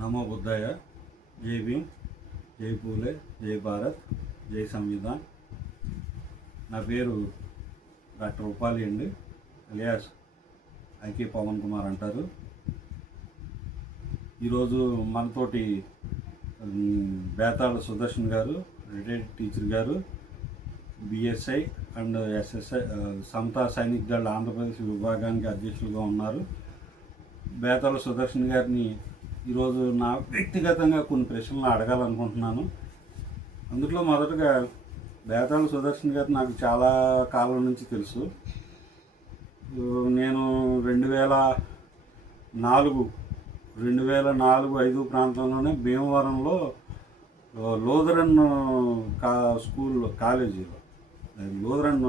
నమో బుద్ధాయ. జై భీమ్, జై పూలే, జై భారత్, జై సంవిధాన్. నా పేరు డాక్టర్ ఉపాలి అండి, అలియాస్ ఐకే పవన్ కుమార్ అంటారు. ఈరోజు మనతోటి బేతాళ సుదర్శన్ గారు, రిటైర్డ్ టీచర్ గారు, బిఎస్ఐ అండ్ ఎస్ఎస్ఐ సమతా సైనిక్ దళ ఆంధ్రప్రదేశ్ విభాగానికి అధ్యక్షులుగా ఉన్నారు. బేతాళ సుదర్శన్ గారిని ఈరోజు నా వ్యక్తిగతంగా కొన్ని ప్రశ్నలు అడగాలనుకుంటున్నాను. అందులో మొదటగా బేతాళ సుదర్శన్ గారు నాకు చాలా కాలం నుంచి తెలుసు. నేను 2004-5 ప్రాంతంలోనే భీమవరంలో లూథరన్ కాలేజీలో లూథరన్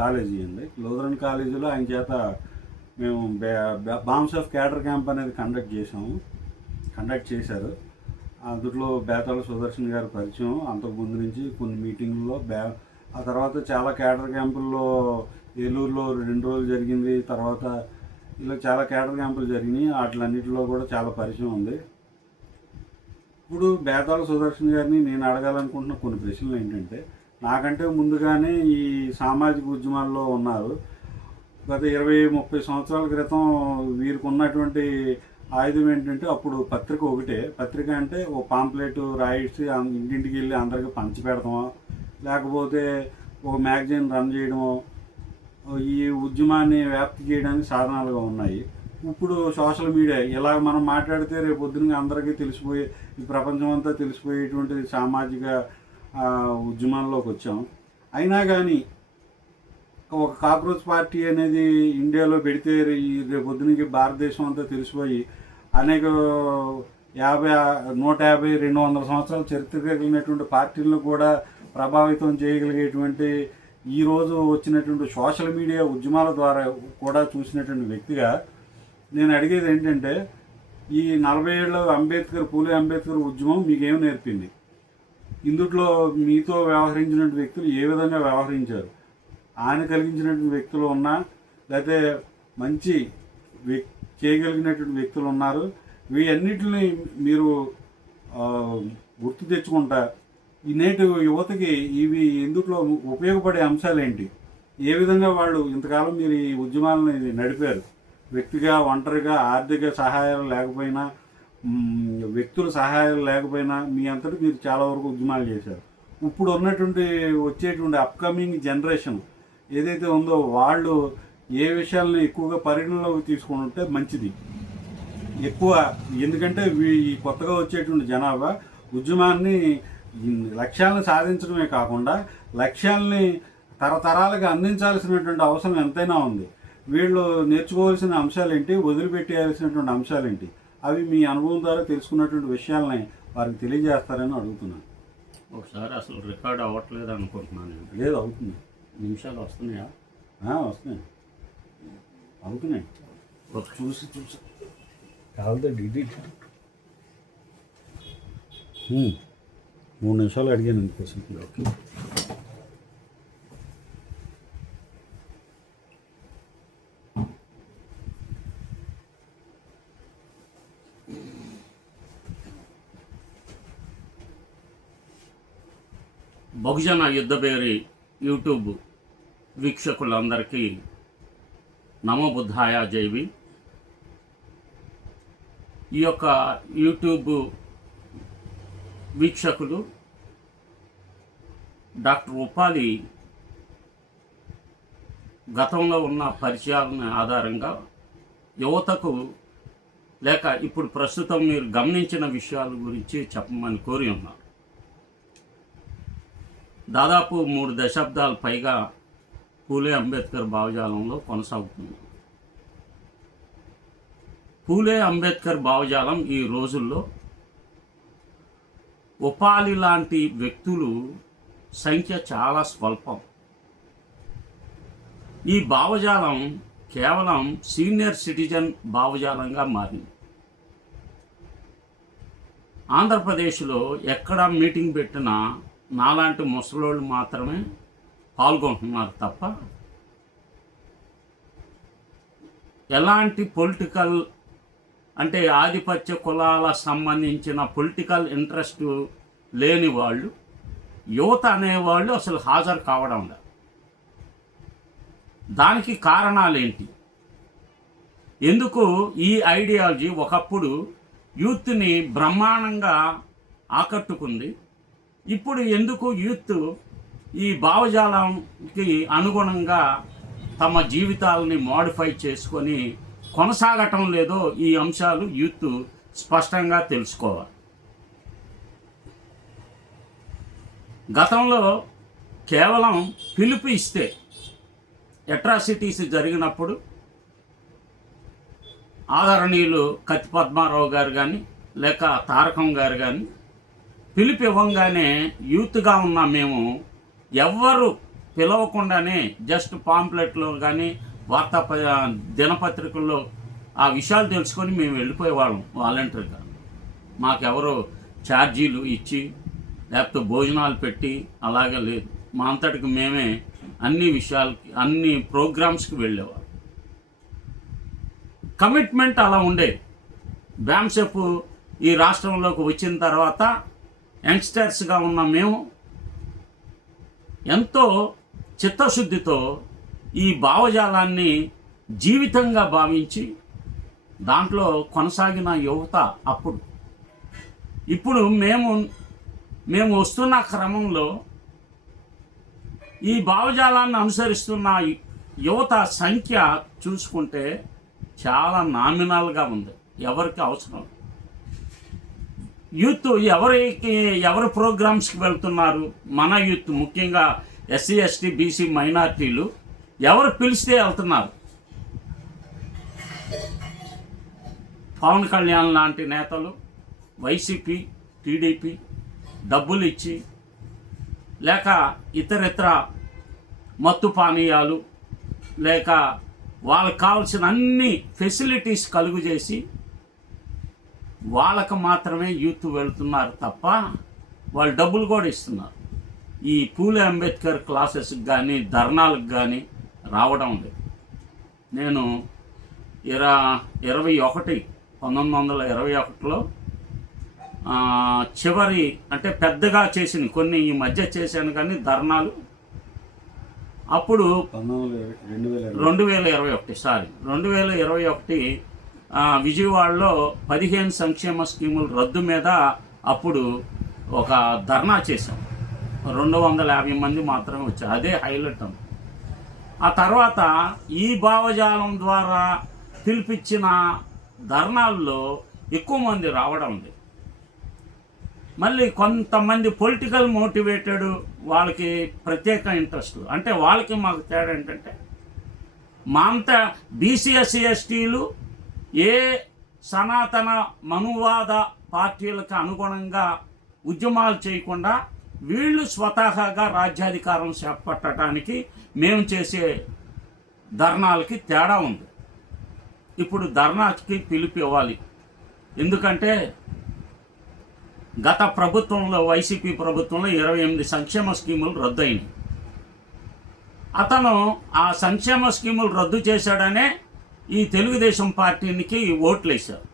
కాలేజీ అండి. లూథరన్ కాలేజీలో ఆయన చేత మేము బాంబ్స్ ఆఫ్ క్యాడర్ క్యాంప్ అనేది కండక్ట్ చేశారు. అందులో బేతాళ సుదర్శన్ గారి పరిచయం అంతకుముందు నుంచి కొన్ని మీటింగ్లో ఆ తర్వాత చాలా క్యాడర్ క్యాంపుల్లో ఏలూరులో 2 రోజులు జరిగింది. తర్వాత ఇలా చాలా క్యాడర్ క్యాంపులు జరిగినాయి. వాటిలన్నిటిలో కూడా చాలా పరిచయం ఉంది. ఇప్పుడు బేతాళ సుదర్శన్ గారిని నేను అడగాలనుకుంటున్న కొన్ని ప్రశ్నలు ఏంటంటే, నాకంటే ముందుగానే ఈ సామాజిక ఉద్యమాల్లో ఉన్నారు. గత 20-30 సంవత్సరాల క్రితం వీరికి ఉన్నటువంటి ఆయుధం ఏంటంటే, అప్పుడు పత్రిక అంటే ఓ పాంప్లెట్ రాయిసి ఇంటింటికి వెళ్ళి అందరికీ పంచి పెడతామో, లేకపోతే ఒక మ్యాగజైన్ రన్ చేయడమో ఈ ఉద్యమాన్ని వ్యాప్తి చేయడానికి సాధనాలుగా ఉన్నాయి. ఇప్పుడు సోషల్ మీడియా ఇలా మనం మాట్లాడితే రేపు పొద్దున అందరికీ తెలిసిపోయే, ఈ ప్రపంచం అంతా తెలిసిపోయేటువంటి సామాజిక ఉద్యమాల్లోకి వచ్చాం. అయినా కానీ ఒక కాక్రోచ్ పార్టీ అనేది ఇండియాలో పెడితే రేపు పొద్దునకి భారతదేశం అంతా తెలిసిపోయి అనేక 150-200 సంవత్సరాల చరిత్ర కలిగినటువంటి పార్టీలను కూడా ప్రభావితం చేయగలిగేటువంటి ఈరోజు వచ్చినటువంటి సోషల్ మీడియా ఉద్యమాల ద్వారా కూడా చూసినటువంటి వ్యక్తిగా నేను అడిగేది ఏంటంటే, ఈ 40 ఏళ్ళ పూలే అంబేద్కర్ ఉద్యమం మీకేం నేర్పింది? ఇందుట్లో మీతో వ్యవహరించినటువంటి వ్యక్తులు ఏ విధంగా వ్యవహరించారు? ఆయన కలిగించినటువంటి వ్యక్తులు ఉన్నా, లేకపోతే మంచి చేయగలిగినటువంటి వ్యక్తులు ఉన్నారు. వీటన్నిటిని మీరు గుర్తు తెచ్చుకుంటా ఈ నేటి యువతకి ఇవి ఇందులో ఉపయోగపడే అంశాలు ఏంటి? ఏ విధంగా వాళ్ళు ఇంతకాలం మీరు ఈ ఉద్యమాలను నడిపారు? వ్యక్తిగా, ఒంటరిగా, ఆర్థిక సహాయాలు లేకపోయినా, వ్యక్తుల సహాయాలు లేకపోయినా మీ అంతటి మీరు చాలా వరకు ఉద్యమాలు చేశారు. ఇప్పుడు వచ్చేటువంటి అప్కమింగ్ జనరేషన్ ఏదైతే ఉందో వాళ్ళు ఏ విషయాలను ఎక్కువగా పరిగణలోకి తీసుకుని ఉంటే మంచిది. ఎందుకంటే ఈ కొత్తగా వచ్చేటువంటి జనాభా ఉద్యమాన్ని లక్ష్యాలను సాధించడమే కాకుండా లక్ష్యాలని తరతరాలుగా అందించాల్సినటువంటి అవసరం ఎంతైనా ఉంది. వీళ్ళు నేర్చుకోవాల్సిన అంశాలు ఏంటి, వదిలిపెట్టేయాల్సినటువంటి అంశాలు ఏంటి, అవి మీ అనుభవం ద్వారా తెలుసుకున్నటువంటి విషయాలని వారికి తెలియజేస్తారని అడుగుతున్నాను. ఒకసారి అసలు రికార్డ్ అవ్వట్లేదు అనుకుంటున్నాను. లేదు, అవుతుంది. నిమిషాలు వస్తున్నాయా? వస్తున్నాయి, అవుతున్నాయి. చూసి కావాలి డిలీట్ 3 నిమిషాలు అడిగాను అందుకోసం. ఓకే. బహుజన యుద్ధబేరి యూట్యూబ్ వీక్షకులందరికీ నమో బుద్ధాయ, జై భీమ్. ఈ యొక్క యూట్యూబ్ వీక్షకులు డాక్టర్ ఉపాలి గతంలో ఉన్న పరిచయాల ఆధారంగా యువతకు లేక ఇప్పుడు ప్రస్తుతం మీరు గమనించిన విషయాల గురించి చెప్పమని కోరి ఉన్నారు. దాదాపు 3 దశాబ్దాల పైగా పూలే అంబేద్కర్ భావజాలంలో కొనసాగుతుంది. పూలే అంబేద్కర్ భావజాలం ఈ రోజుల్లో ఉపాలి లాంటి వ్యక్తులు సంఖ్య చాలా స్వల్పం. ఈ భావజాలం కేవలం సీనియర్ సిటిజన్ భావజాలంగా మారింది. ఆంధ్రప్రదేశ్లో ఎక్కడ మీటింగ్ పెట్టినా నాలాంటి ముసలోళ్ళు మాత్రమే పాల్గొంటున్నారు తప్ప ఎలాంటి పొలిటికల్ అంటే ఆధిపత్య కులాల సంబంధించిన పొలిటికల్ ఇంట్రెస్ట్ లేని వాళ్ళు, యువత అనేవాళ్ళు అసలు హాజరు కావడం లేదు. దానికి కారణాలేంటి? ఎందుకు ఈ ఐడియాలజీ ఒకప్పుడు యూత్ని బ్రహ్మాండంగా ఆకట్టుకుంది, ఇప్పుడు ఎందుకు యూత్ ఈ భావజాలానికి అనుగుణంగా తమ జీవితాలని మోడిఫై చేసుకొని కొనసాగటం లేదో ఈ అంశాలు యూత్ స్పష్టంగా తెలుసుకోవాలి. గతంలో కేవలం పిలుపు ఇస్తే అట్రాసిటీస్ జరిగినప్పుడు ఆదరణీయులు కత్తి పద్మారావు గారు కానీ లేక తారకం గారు కానీ పిలుపు ఇవ్వంగానే యూత్గా ఉన్న మేము ఎవ్వరు పిలవకుండానే జస్ట్ పాంప్లెట్లో కానీ దినపత్రికల్లో ఆ విషయాలు తెలుసుకొని మేము వెళ్ళిపోయేవాళ్ళం వాలంటీర్గా. మాకెవరు ఛార్జీలు ఇచ్చి లేకపోతే భోజనాలు పెట్టి అలాగే లేదు, మా అంతటికి మేమే అన్ని విషయాలకి అన్ని ప్రోగ్రామ్స్కి వెళ్ళేవాళ్ళం. కమిట్మెంట్ అలా ఉండేది. బ్యామ్సెప్ ఈ రాష్ట్రంలోకి వచ్చిన తర్వాత యంగ్స్టర్స్గా ఉన్న మేము ఎంతో చిత్తశుద్ధితో ఈ భావజాలాన్ని జీవితంగా భావించి దాంట్లో కొనసాగిన యువత అప్పుడు. ఇప్పుడు మేము వస్తున్న క్రమంలో ఈ భావజాలాన్ని అనుసరిస్తున్న యువత సంఖ్య చూసుకుంటే చాలా నామినల్గా ఉంది. ఎవరికి అవసరం యూత్ ఎవరు ప్రోగ్రామ్స్కి వెళ్తున్నారు? మన యూత్, ముఖ్యంగా ఎస్సీ ఎస్టీ బీసీ మైనార్టీలు ఎవరు పిలిస్తే వెళ్తున్నారు. పవన్ కళ్యాణ్ లాంటి నేతలు, వైసీపీ, టీడీపీ డబ్బులు ఇచ్చి లేక ఇతరితర మత్తు పానీయాలు లేక వాళ్ళకు కావాల్సిన అన్ని ఫెసిలిటీస్ కలుగు చేసి వాళ్ళకు మాత్రమే యూత్ వెళ్తున్నారు తప్ప వాళ్ళు డబ్బులు కూడా ఇస్తున్నారు. ఈ పూలే అంబేద్కర్ క్లాసెస్కి కానీ ధర్నాలకు కానీ రావడం లేదు. నేను 1921లో చివరి అంటే పెద్దగా చేసిన కొన్ని ఈ మధ్య చేశాను కానీ ధర్నాలు అప్పుడు 2021 విజయవాడలో 15 సంక్షేమ స్కీముల రద్దు మీద అప్పుడు ఒక ధర్నా చేశాం. 250 మంది మాత్రమే వచ్చారు. అదే హైలైట్. ఆ తర్వాత ఈ భావజాలం ద్వారా పిలిపించిన ధర్నాల్లో ఎక్కువ మంది రావడం లేదు. మళ్ళీ కొంతమంది పొలిటికల్ మోటివేటెడ్, వాళ్ళకి ప్రత్యేక ఇంట్రెస్ట్. అంటే వాళ్ళకి మాకు తేడా ఏంటంటే, మా అంతా బీసీ ఎస్సీ ఎస్టీలు ఏ సనాతన మనువాద పార్టీలకు అనుగుణంగా ఉద్యమాలు చేయకుండా వీళ్ళు స్వతహాగా రాజ్యాధికారం చేపట్టడానికి మేము చేసే ధర్నాలకి తేడా ఉంది. ఇప్పుడు ధర్నాకి పిలుపు ఇవ్వాలి. ఎందుకంటే గత ప్రభుత్వంలో, వైసీపీ ప్రభుత్వంలో 28 సంక్షేమ స్కీములు రద్దు అయినాయి. అతను ఆ సంక్షేమ స్కీములు రద్దు చేశాడనే ఈ తెలుగుదేశం పార్టీకి ఓట్లు వేశారు.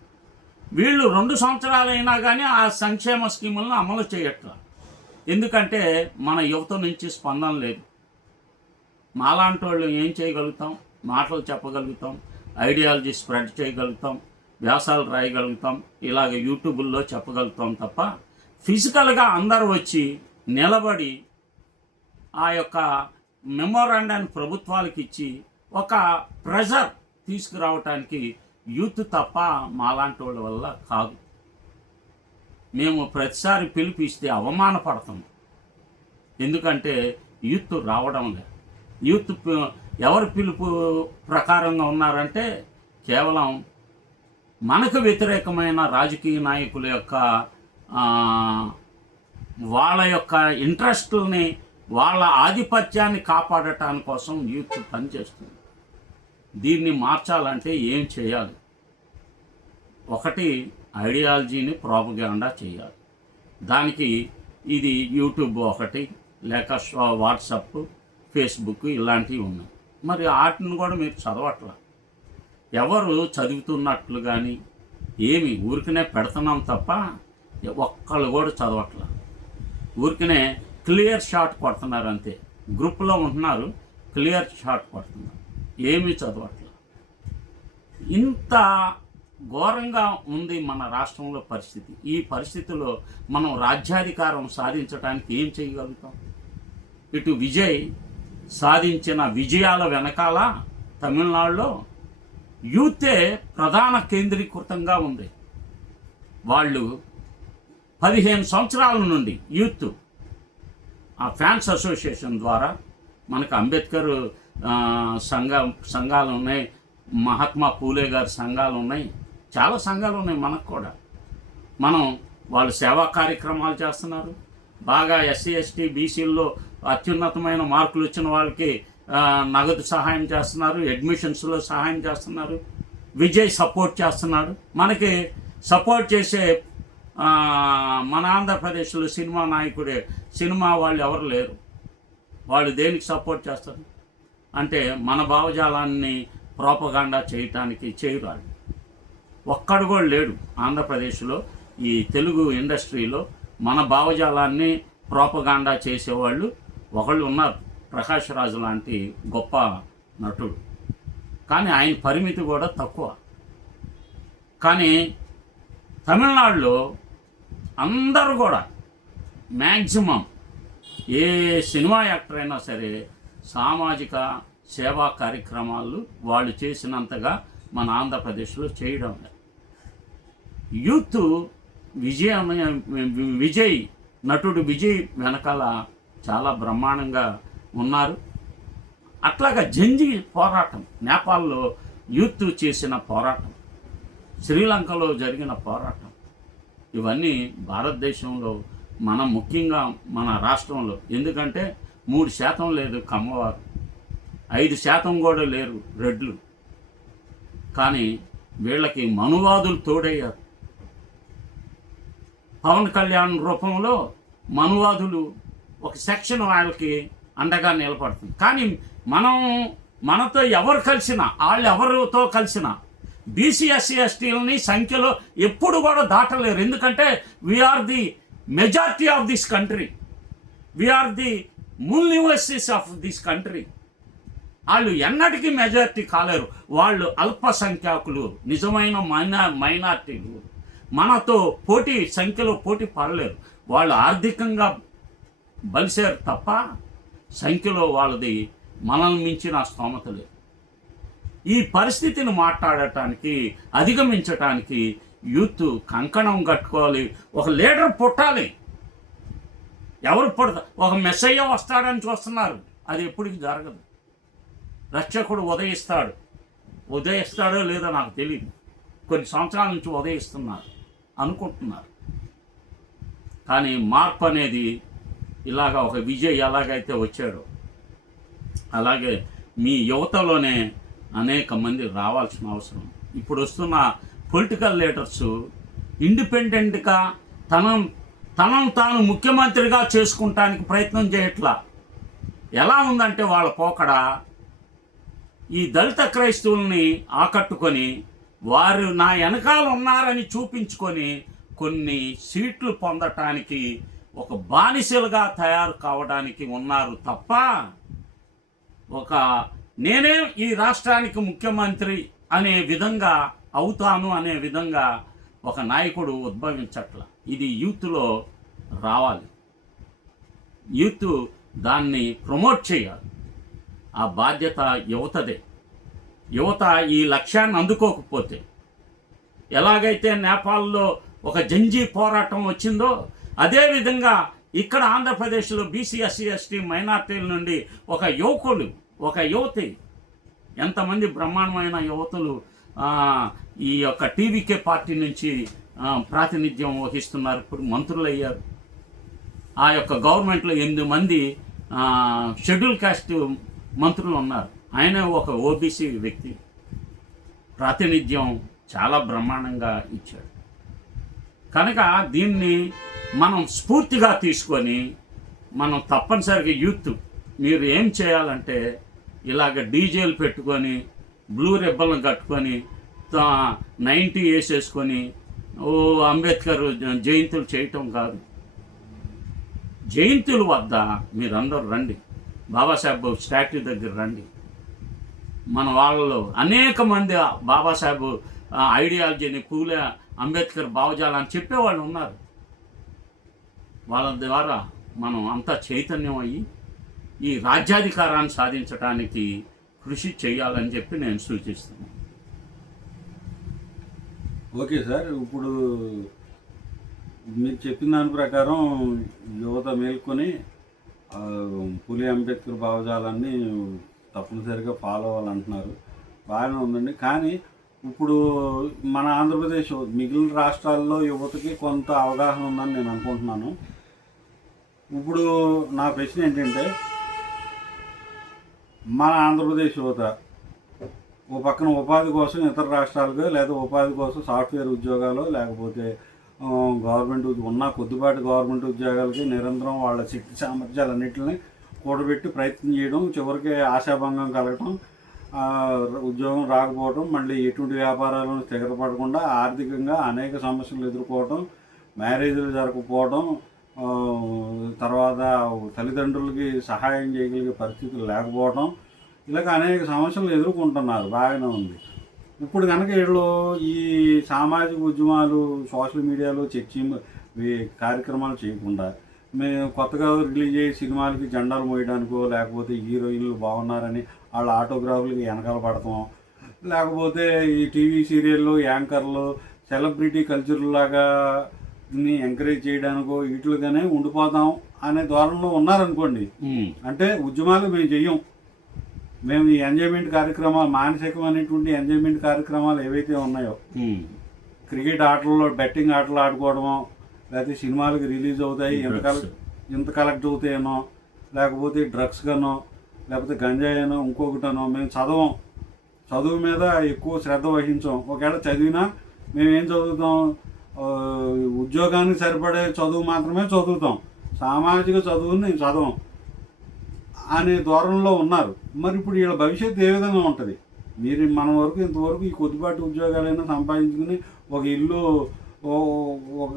వీళ్ళు 2 సంవత్సరాలైనా కానీ ఆ సంక్షేమ స్కీములను అమలు చేయట్లా. ఎందుకంటే మన యువత నుంచి స్పందన లేదు. మాలాంటి వాళ్ళు ఏం చేయగలుగుతాం? మాటలు చెప్పగలుగుతాం, ఐడియాలజీ స్ప్రెడ్ చేయగలుగుతాం, వ్యాసాలు రాయగలుగుతాం, ఇలాగ యూట్యూబుల్లో చెప్పగలుగుతాం తప్ప ఫిజికల్గా అందరూ వచ్చి నిలబడి ఆ యొక్క మెమోరాండాన్ని ప్రభుత్వాలకు ఇచ్చి ఒక ప్రెజర్ తీసుకురావటానికి యూత్ తప్ప మాలాంటి వాళ్ళ వల్ల కాదు. మేము ప్రతిసారి పిలిపిస్తే అవమానపడతాం. ఎందుకంటే యూత్ రావడం లేదు. యూత్ ఎవరు పిలుపు ప్రకారంగా ఉన్నారంటే కేవలం మనకు వ్యతిరేకమైన రాజకీయ నాయకుల యొక్క వాళ్ళ యొక్క ఇంట్రెస్టుల్ని, వాళ్ళ ఆధిపత్యాన్ని కాపాడటాని కోసం యూత్ పనిచేస్తుంది. దీన్ని మార్చాలంటే ఏం చేయాలి? ఒకటి, ఐడియాలజీని ప్రాపగాండా చేయాలి. దానికి ఇది యూట్యూబ్ ఒకటి, లేక వాట్సాప్, ఫేస్బుక్ ఇలాంటివి ఉన్నాయి. మరి వాటిని కూడా మీరు చదవట్లా. ఎవరు చదువుతున్నట్లు కానీ ఏమి ఊరికనే పెడుతున్నాం తప్ప ఒక్కళ్ళు కూడా చదవట్ల. ఊరికనే క్లియర్ షాట్ కొడుతున్నారు అంతే. గ్రూప్లో ఉంటున్నారు, క్లియర్ షాట్ కొడుతున్నారు, ఏమీ చదవట్ల. ఇంత ఘోరంగా ఉంది మన రాష్ట్రంలో పరిస్థితి. ఈ పరిస్థితిలో మనం రాజ్యాధికారం సాధించడానికి ఏం చేయగలుగుతాం? ఇటు విజయ్ సాధించిన విజయాల వెనకాల తమిళనాడులో యూతే ప్రధాన కేంద్రీకృతంగా ఉంది. వాళ్ళు 15 సంవత్సరాల నుండి యూత్ ఆ ఫ్యాన్స్ అసోసియేషన్ ద్వారా మనకు అంబేద్కర్ సంఘాలు ఉన్నాయి, మహాత్మా పూలే గారి సంఘాలు ఉన్నాయి, చాలా సంఘాలు ఉన్నాయి మనకు కూడా. వాళ్ళు సేవా కార్యక్రమాలు చేస్తున్నారు. బాగా ఎస్సీ ఎస్టీ బీసీల్లో అత్యున్నతమైన మార్కులు వచ్చిన వాళ్ళకి నగదు సహాయం చేస్తున్నారు, అడ్మిషన్స్లో సహాయం చేస్తున్నారు. విజయ్ సపోర్ట్ చేస్తున్నాడు. మనకి సపోర్ట్ చేసే మన ఆంధ్రప్రదేశ్లో సినిమా నాయకుడే, సినిమా వాళ్ళు ఎవరు లేరు. వాళ్ళు దేనికి సపోర్ట్ చేస్తారు అంటే మన భావజాలాన్ని ప్రోపగాండా చేయటానికి చేయరాడు. ఒక్కడు కూడా లేడు ఆంధ్రప్రదేశ్లో. ఈ తెలుగు ఇండస్ట్రీలో మన భావజాలాన్ని ప్రోపగాండా చేసేవాళ్ళు ఒకళ్ళు ఉన్నారు, ప్రకాష్ రాజు లాంటి గొప్ప నటుడు. కానీ ఆయన పరిమితి కూడా తక్కువ. కానీ తమిళనాడులో అందరూ కూడా మ్యాక్సిమం ఏ సినిమా యాక్టర్ అయినా సరే సామాజిక సేవా కార్యక్రమాలు వాళ్ళు చేసినంతగా మన ఆంధ్రప్రదేశ్లో చేయడం లేదు. యూత్ విజయ్ నటుడు విజయ్ వెనకాల చాలా బ్రహ్మాండంగా ఉన్నారు. అట్లాగా జంజి పోరాటం, నేపాల్లో యూత్ చేసిన పోరాటం, శ్రీలంకలో జరిగిన పోరాటం, ఇవన్నీ భారతదేశంలో ముఖ్యంగా మన రాష్ట్రంలో. ఎందుకంటే 3% లేదు కమ్మవారు, 5% కూడా లేరు రెడ్లు. కానీ వీళ్ళకి మనువాదులు తోడయ్యారు. పవన్ కళ్యాణ్ రూపంలో మనువాదులు ఒక సెక్షన్ వాళ్ళకి అండగా నిలబడుతుంది. కానీ మనతో ఎవరు కలిసినా, వాళ్ళు ఎవరితో కలిసినా బీసీ ఎస్సీ ఎస్టీలని సంఖ్యలో ఎప్పుడు కూడా దాటలేరు. ఎందుకంటే we are the majority of this country, we are the మూల్ యూనివర్సిటీస్ ఆఫ్ దిస్ కంట్రీ. వాళ్ళు ఎన్నటికీ మెజారిటీ కాలేరు. వాళ్ళు అల్పసంఖ్యాకులు, నిజమైన మైనార్టీలు. మనతో సంఖ్యలో పోటీ పడలేరు. వాళ్ళు ఆర్థికంగా బలిసారు తప్ప సంఖ్యలో వాళ్ళది మనల్ని మించిన స్తోమత లేదు. ఈ పరిస్థితిని మాట్లాడటానికి, అధిగమించటానికి యూత్ కంకణం కట్టుకోవాలి. ఒక లీడర్ పుట్టాలి. ఎవరు ఒక మెస్సయ్య వస్తాడని చూస్తున్నారు, అది ఎప్పటికి జరగదు. రక్షకుడు ఉదయిస్తాడో లేదో నాకు తెలియదు. కొన్ని సంవత్సరాల నుంచి ఉదయిస్తున్నారు అనుకుంటున్నారు. కానీ మార్పు అనేది ఇలాగ ఒక విజయ్ ఎలాగైతే వచ్చాడో అలాగే మీ యువతలోనే అనేక మంది రావాల్సిన అవసరం. ఇప్పుడు వస్తున్న పొలిటికల్ లీడర్స్ ఇండిపెండెంట్గా తనను తాను ముఖ్యమంత్రిగా చేసుకుంటానికి ప్రయత్నం చేయట్లా. ఎలా ఉందంటే వాళ్ళ పోకడ ఈ దళిత క్రైస్తవుల్ని ఆకట్టుకొని వారు నా వెనకాల ఉన్నారని చూపించుకొని కొన్ని సీట్లు పొందటానికి ఒక బానిసలుగా తయారు కావడానికి ఉన్నారు తప్ప నేనే ఈ రాష్ట్రానికి ముఖ్యమంత్రి అనే విధంగా అవుతాను అనే విధంగా ఒక నాయకుడు ఉద్భవించట్ల. ఇది యూత్లో రావాలి. యూత్ దాన్ని ప్రమోట్ చేయాలి. ఆ బాధ్యత యువతదే. యువత ఈ లక్ష్యాన్ని అందుకోకపోతే ఎలాగైతే నేపాల్లో ఒక జంజీ పోరాటం వచ్చిందో అదేవిధంగా ఇక్కడ ఆంధ్రప్రదేశ్లో బీసీ ఎస్సీ ఎస్టీ మైనార్టీల నుండి ఒక యువతి ఎంతమంది బ్రహ్మాండమైన యువతులు ఈ యొక్క టీవీకే పార్టీ నుంచి ప్రాతినిధ్యం వహిస్తున్నారు. ఇప్పుడు మంత్రులు అయ్యారు. ఆ యొక్క గవర్నమెంట్లో 8 మంది షెడ్యూల్ కాస్ట్ మంత్రులు ఉన్నారు. ఆయన ఒక ఓబీసీ వ్యక్తి. ప్రాతినిధ్యం చాలా బ్రహ్మాండంగా ఇచ్చాడు. కనుక దీన్ని మనం స్ఫూర్తిగా తీసుకొని మనం తప్పనిసరిగా యూత్ మీరు ఏం చేయాలంటే ఇలాగ డీజేలు పెట్టుకొని బ్లూ రిబ్బన్లు కట్టుకొని 90 వేసేసుకొని ఓ అంబేద్కర్ జయంతులు చేయటం కాదు. జయంతుల వద్ద మీరందరూ రండి, బాబాసాహెబ్ స్టాట్యూ దగ్గర రండి. మన వాళ్ళలో అనేక మంది బాబాసాహెబ్ ఐడియాలజీని, పూలే అంబేద్కర్ భావజాలని చెప్పేవాళ్ళు ఉన్నారు. వాళ్ళ ద్వారా మనం అంతా చైతన్యం అయ్యి ఈ రాజ్యాధికారాన్ని సాధించడానికి కృషి చేయాలని చెప్పి నేను సూచిస్తున్నాను. ఓకే సార్, ఇప్పుడు మీరు చెప్పిన దాని ప్రకారం యువత మేల్కొని పులి అంబేద్కర్ భావజాలాన్ని తప్పనిసరిగా ఫాలో అవ్వాలంటున్నారు. బాగానే ఉందండి. కానీ ఇప్పుడు మన ఆంధ్రప్రదేశ్ మిగిలిన రాష్ట్రాల్లో యువతకి కొంత అవగాహన ఉందని నేను అనుకుంటున్నాను. ఇప్పుడు నా ప్రశ్న ఏంటంటే, మన ఆంధ్రప్రదేశ్ యువత ఓ పక్కన ఉపాధి కోసం ఇతర రాష్ట్రాలకు, లేదా ఉపాధి కోసం సాఫ్ట్వేర్ ఉద్యోగాలు, లేకపోతే గవర్నమెంట్ కొద్దిపాటి గవర్నమెంట్ ఉద్యోగాలకి నిరంతరం వాళ్ళ శక్తి సామర్థ్యాలన్నింటినీ కూడబెట్టి ప్రయత్నం చేయడం, చివరికి ఆశాభంగం కలగటం, ఉద్యోగం రాకపోవడం, మళ్ళీ ఎటువంటి వ్యాపారాలను స్థిరపడకుండా ఆర్థికంగా అనేక సమస్యలు ఎదుర్కోవడం, మ్యారేజ్లు జరగకపోవడం, తర్వాత తల్లిదండ్రులకి సహాయం చేయగలిగే పరిస్థితులు లేకపోవడం, ఇలాగ అనేక సమస్యలు ఎదుర్కొంటున్నారు. బాగానే ఉంది. ఇప్పుడు కనుక వీళ్ళు ఈ సామాజిక ఉద్యమాలు, సోషల్ మీడియాలో కార్యక్రమాలు చేయకుండా మేము కొత్తగా రిలీజ్ అయ్యే సినిమాలకి జెండాలు మోయడానికో, లేకపోతే హీరోయిన్లు బాగున్నారని వాళ్ళ ఆటోగ్రాఫ్లకి వెనకాల పడతాం, లేకపోతే ఈ టీవీ సీరియల్లో యాంకర్లు సెలబ్రిటీ కల్చర్ లాగా ఎంకరేజ్ చేయడానికో వీటిగానే ఉండిపోతాం అనే ధోరణిలో ఉన్నారనుకోండి. అంటే ఉద్యమాలు మేము చెయ్యం, మేము ఈ ఎంజాయ్మెంట్ కార్యక్రమాలు, మానసికమైనటువంటి ఎంజాయ్మెంట్ కార్యక్రమాలు ఏవైతే ఉన్నాయో, క్రికెట్ ఆటల్లో బెట్టింగ్ ఆటలు ఆడుకోవడమో, లేకపోతే సినిమాలకి రిలీజ్ అవుతాయి ఇంత కలెక్ట్ అవుతాయనో, లేకపోతే డ్రగ్స్ గానో, లేకపోతే గంజాయినో, ఇంకొకటనో మేము చదువు మీద ఎక్కువ శ్రద్ధ వహించాం. ఒకవేళ చదివినా మేమేం చదువుతాం, ఉద్యోగానికి సరిపడే చదువు మాత్రమే చదువుతాం, సామాజిక చదువుని నేను చదవం అనే ధోరణిలో ఉన్నారు. మరి ఇప్పుడు వీళ్ళ భవిష్యత్తు ఏ విధంగా ఉంటుంది? మీరు మన వరకు ఇంతవరకు ఈ కొద్దిపాటి ఉద్యోగాలైనా సంపాదించుకుని ఒక ఇల్లు, ఒక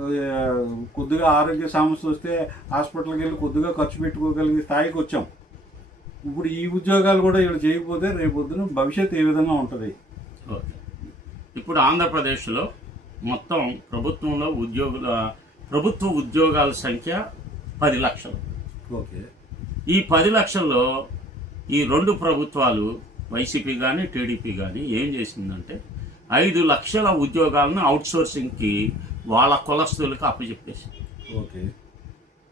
కొద్దిగా ఆరోగ్య సమస్య వస్తే హాస్పిటల్కి వెళ్ళి కొద్దిగా ఖర్చు పెట్టుకోగలిగే స్థాయికి వచ్చాం. ఇప్పుడు ఈ ఉద్యోగాలు కూడా వీళ్ళు చేయకపోతే రేపొద్దున భవిష్యత్తు ఏ విధంగా ఉంటుంది? ఇప్పుడు ఆంధ్రప్రదేశ్లో మొత్తం ప్రభుత్వ ఉద్యోగాల సంఖ్య 10 లక్షలు. ఓకే. ఈ 10 లక్షల్లో ఈ రెండు ప్రభుత్వాలు, వైసీపీ కానీ టీడీపీ కానీ ఏం చేసిందంటే 5 లక్షల ఉద్యోగాలను అవుట్సోర్సింగ్కి వాళ్ళ కులస్తులకు అప్పచెప్పేసింది. ఓకే.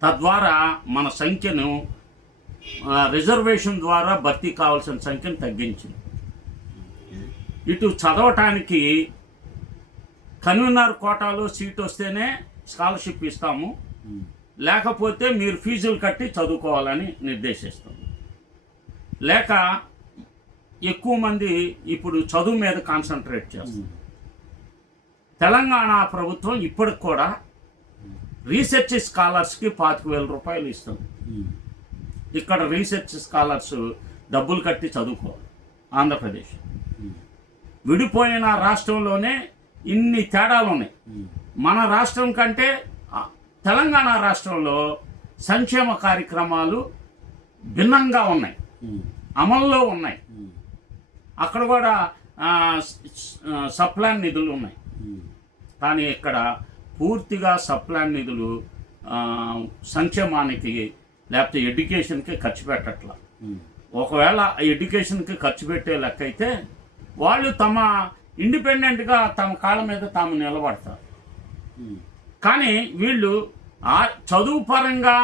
తద్వారా మన సంఖ్యను రిజర్వేషన్ ద్వారా భర్తీ కావాల్సిన సంఖ్యను తగ్గించింది. ఇటు చదవటానికి కన్వీనర్ కోటాలో సీట్ వస్తేనే స్కాలర్షిప్ ఇస్తాము, లేకపోతే మీరు ఫీజులు కట్టి చదువుకోవాలని నిర్దేశిస్తాం. లేక ఎక్కువ మంది ఇప్పుడు చదువు మీద కాన్సన్ట్రేట్ చేస్తారు. తెలంగాణ ప్రభుత్వం ఇప్పటికి కూడా రీసెర్చ్ స్కాలర్స్కి 25,000 రూపాయలు ఇస్తుంది. ఇక్కడ రీసెర్చ్ స్కాలర్స్ డబ్బులు కట్టి చదువుకోవాలి. ఆంధ్రప్రదేశ్ విడిపోయిన రాష్ట్రంలోనే ఇన్ని తేడాలు ఉన్నాయి. మన రాష్ట్రం కంటే తెలంగాణ రాష్ట్రంలో సంక్షేమ కార్యక్రమాలు భిన్నంగా ఉన్నాయి, అమల్లో ఉన్నాయి. అక్కడ కూడా సప్లాన్ నిధులు ఉన్నాయి, కానీ ఇక్కడ పూర్తిగా సప్లాన్ నిధులు సంక్షేమానికి లేకపోతే ఎడ్యుకేషన్కి ఖర్చు పెట్టట్లా. ఒకవేళ ఎడ్యుకేషన్కి ఖర్చు పెట్టే లెక్క అయితే వాళ్ళు తమ ఇండిపెండెంట్గా తమ కాళ్ళ మీద తాము నిలబడతారు. కానీ వీళ్ళు చదువు పరంగా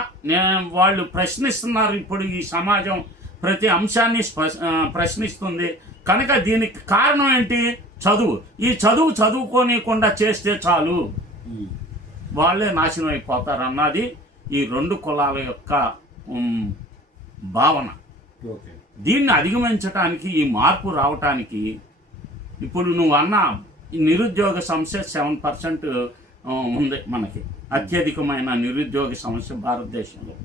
వాళ్ళు ప్రశ్నిస్తున్నారు. ఇప్పుడు ఈ సమాజం ప్రతి అంశాన్ని ప్రశ్నిస్తుంది కనుక దీనికి కారణం ఏంటి? చదువు. ఈ చదువుకోనికుండా చేస్తే చాలు వాళ్ళే నాశనం అయిపోతారు అన్నది ఈ రెండు కులాల యొక్క భావన. దీన్ని అధిగమించడానికి, ఈ మార్పు రావటానికి ఇప్పుడు నువ్వు అన్న నిరుద్యోగ సమస్య 7% ఉంది మనకి, అత్యధికమైన నిరుద్యోగ సమస్య భారతదేశంలో.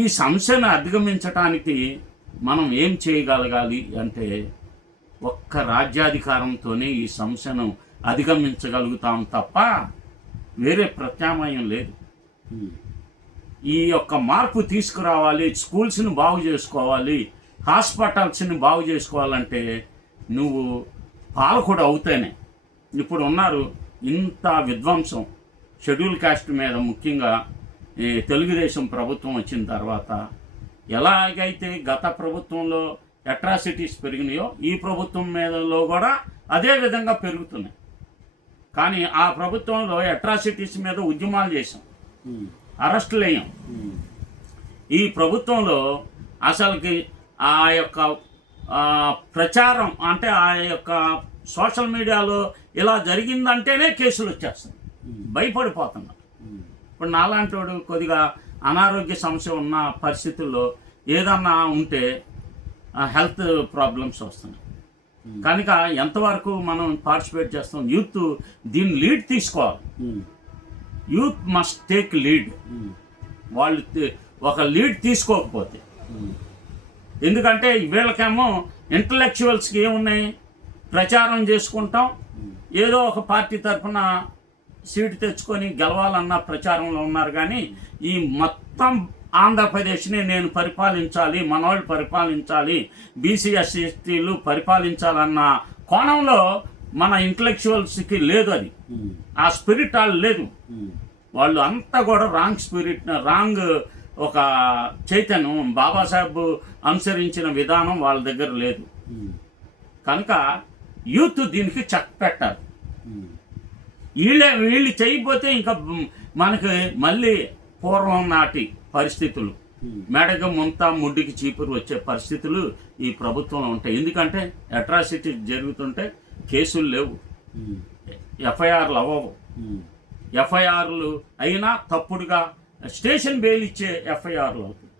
ఈ సమస్యను అధిగమించటానికి మనం ఏం చేయగలగాలి అంటే ఒక్క రాజ్యాధికారంతోనే ఈ సమస్యను అధిగమించగలుగుతాం తప్ప వేరే ప్రత్యామ్నాయం లేదు. ఈ యొక్క మార్పు తీసుకురావాలి, స్కూల్స్ని బాగు చేసుకోవాలి, హాస్పిటల్స్ని బాగు చేసుకోవాలంటే నువ్వు పాలకుడు అవుతేనే. ఇప్పుడు ఉన్నారు ఇంత విధ్వంసం షెడ్యూల్ కాస్ట్ మీద, ముఖ్యంగా తెలుగుదేశం ప్రభుత్వం వచ్చిన తర్వాత ఎలాగైతే గత ప్రభుత్వంలో అట్రాసిటీస్ పెరిగినాయో ఈ ప్రభుత్వం మీదలో కూడా అదే విధంగా పెరుగుతున్నాయి. కానీ ఆ ప్రభుత్వంలో అట్రాసిటీస్ మీద ఉద్యమాలు చేసాం, అరెస్టులు అయ్యాం. ఈ ప్రభుత్వంలో అసలుకి ఆ యొక్క ప్రచారం అంటే ఆ యొక్క సోషల్ మీడియాలో ఇలా జరిగిందంటేనే కేసులు వచ్చేస్తాయి, భయపడిపోతున్నారు. ఇప్పుడు నాలాంటి వాడు కొద్దిగా అనారోగ్య సమస్య ఉన్న పరిస్థితుల్లో ఏదన్నా ఉంటే హెల్త్ ప్రాబ్లమ్స్ వస్తున్నాయి. కనుక ఎంతవరకు మనం పార్టిసిపేట్ చేస్తాం? యూత్ దీన్ని లీడ్ తీసుకోవాలి. Youth must take lead. వాళ్ళు ఒక లీడ్ తీసుకోకపోతే, ఎందుకంటే వీళ్ళకేమో ఇంటలెక్చువల్స్కి ఏమున్నాయి, ప్రచారం చేసుకుంటాం, ఏదో ఒక పార్టీ తరఫున సీటు తెచ్చుకొని గెలవాలన్న ప్రచారంలో ఉన్నారు. కానీ ఈ మొత్తం ఆంధ్రప్రదేశ్ని నేను పరిపాలించాలి, మనవాళ్ళు పరిపాలించాలి, బీసీ ఎస్సీ ఎస్టీలు పరిపాలించాలన్న కోణంలో మన ఇంటలెక్చువల్స్కి లేదు. అది ఆ స్పిరిట్ వాళ్ళు లేదు. వాళ్ళు అంతా కూడా రాంగ్ స్పిరిట్, రాంగ్ ఒక చైతన్యం, బాబాసాహెబ్ అనుసరించిన విధానం వాళ్ళ దగ్గర లేదు. కనుక యూత్ దీనికి చెక్ పెట్టాలి. వీళ్ళు చేయకపోతే ఇంకా మనకి మళ్ళీ పూర్వం నాటి పరిస్థితులు, మెడకు ముంత ముడ్డికి చీపురు వచ్చే పరిస్థితులు ఈ ప్రభుత్వంలో ఉంటాయి. ఎందుకంటే అట్రాసిటీ జరుగుతుంటే కేసులు లేవు, ఎఫ్ఐఆర్లు అవ్వవు. ఎఫ్ఐఆర్లు అయినా తప్పుడుగా స్టేషన్ బెయిల్ ఇచ్చే ఎఫ్ఐఆర్లు అవుతాయి.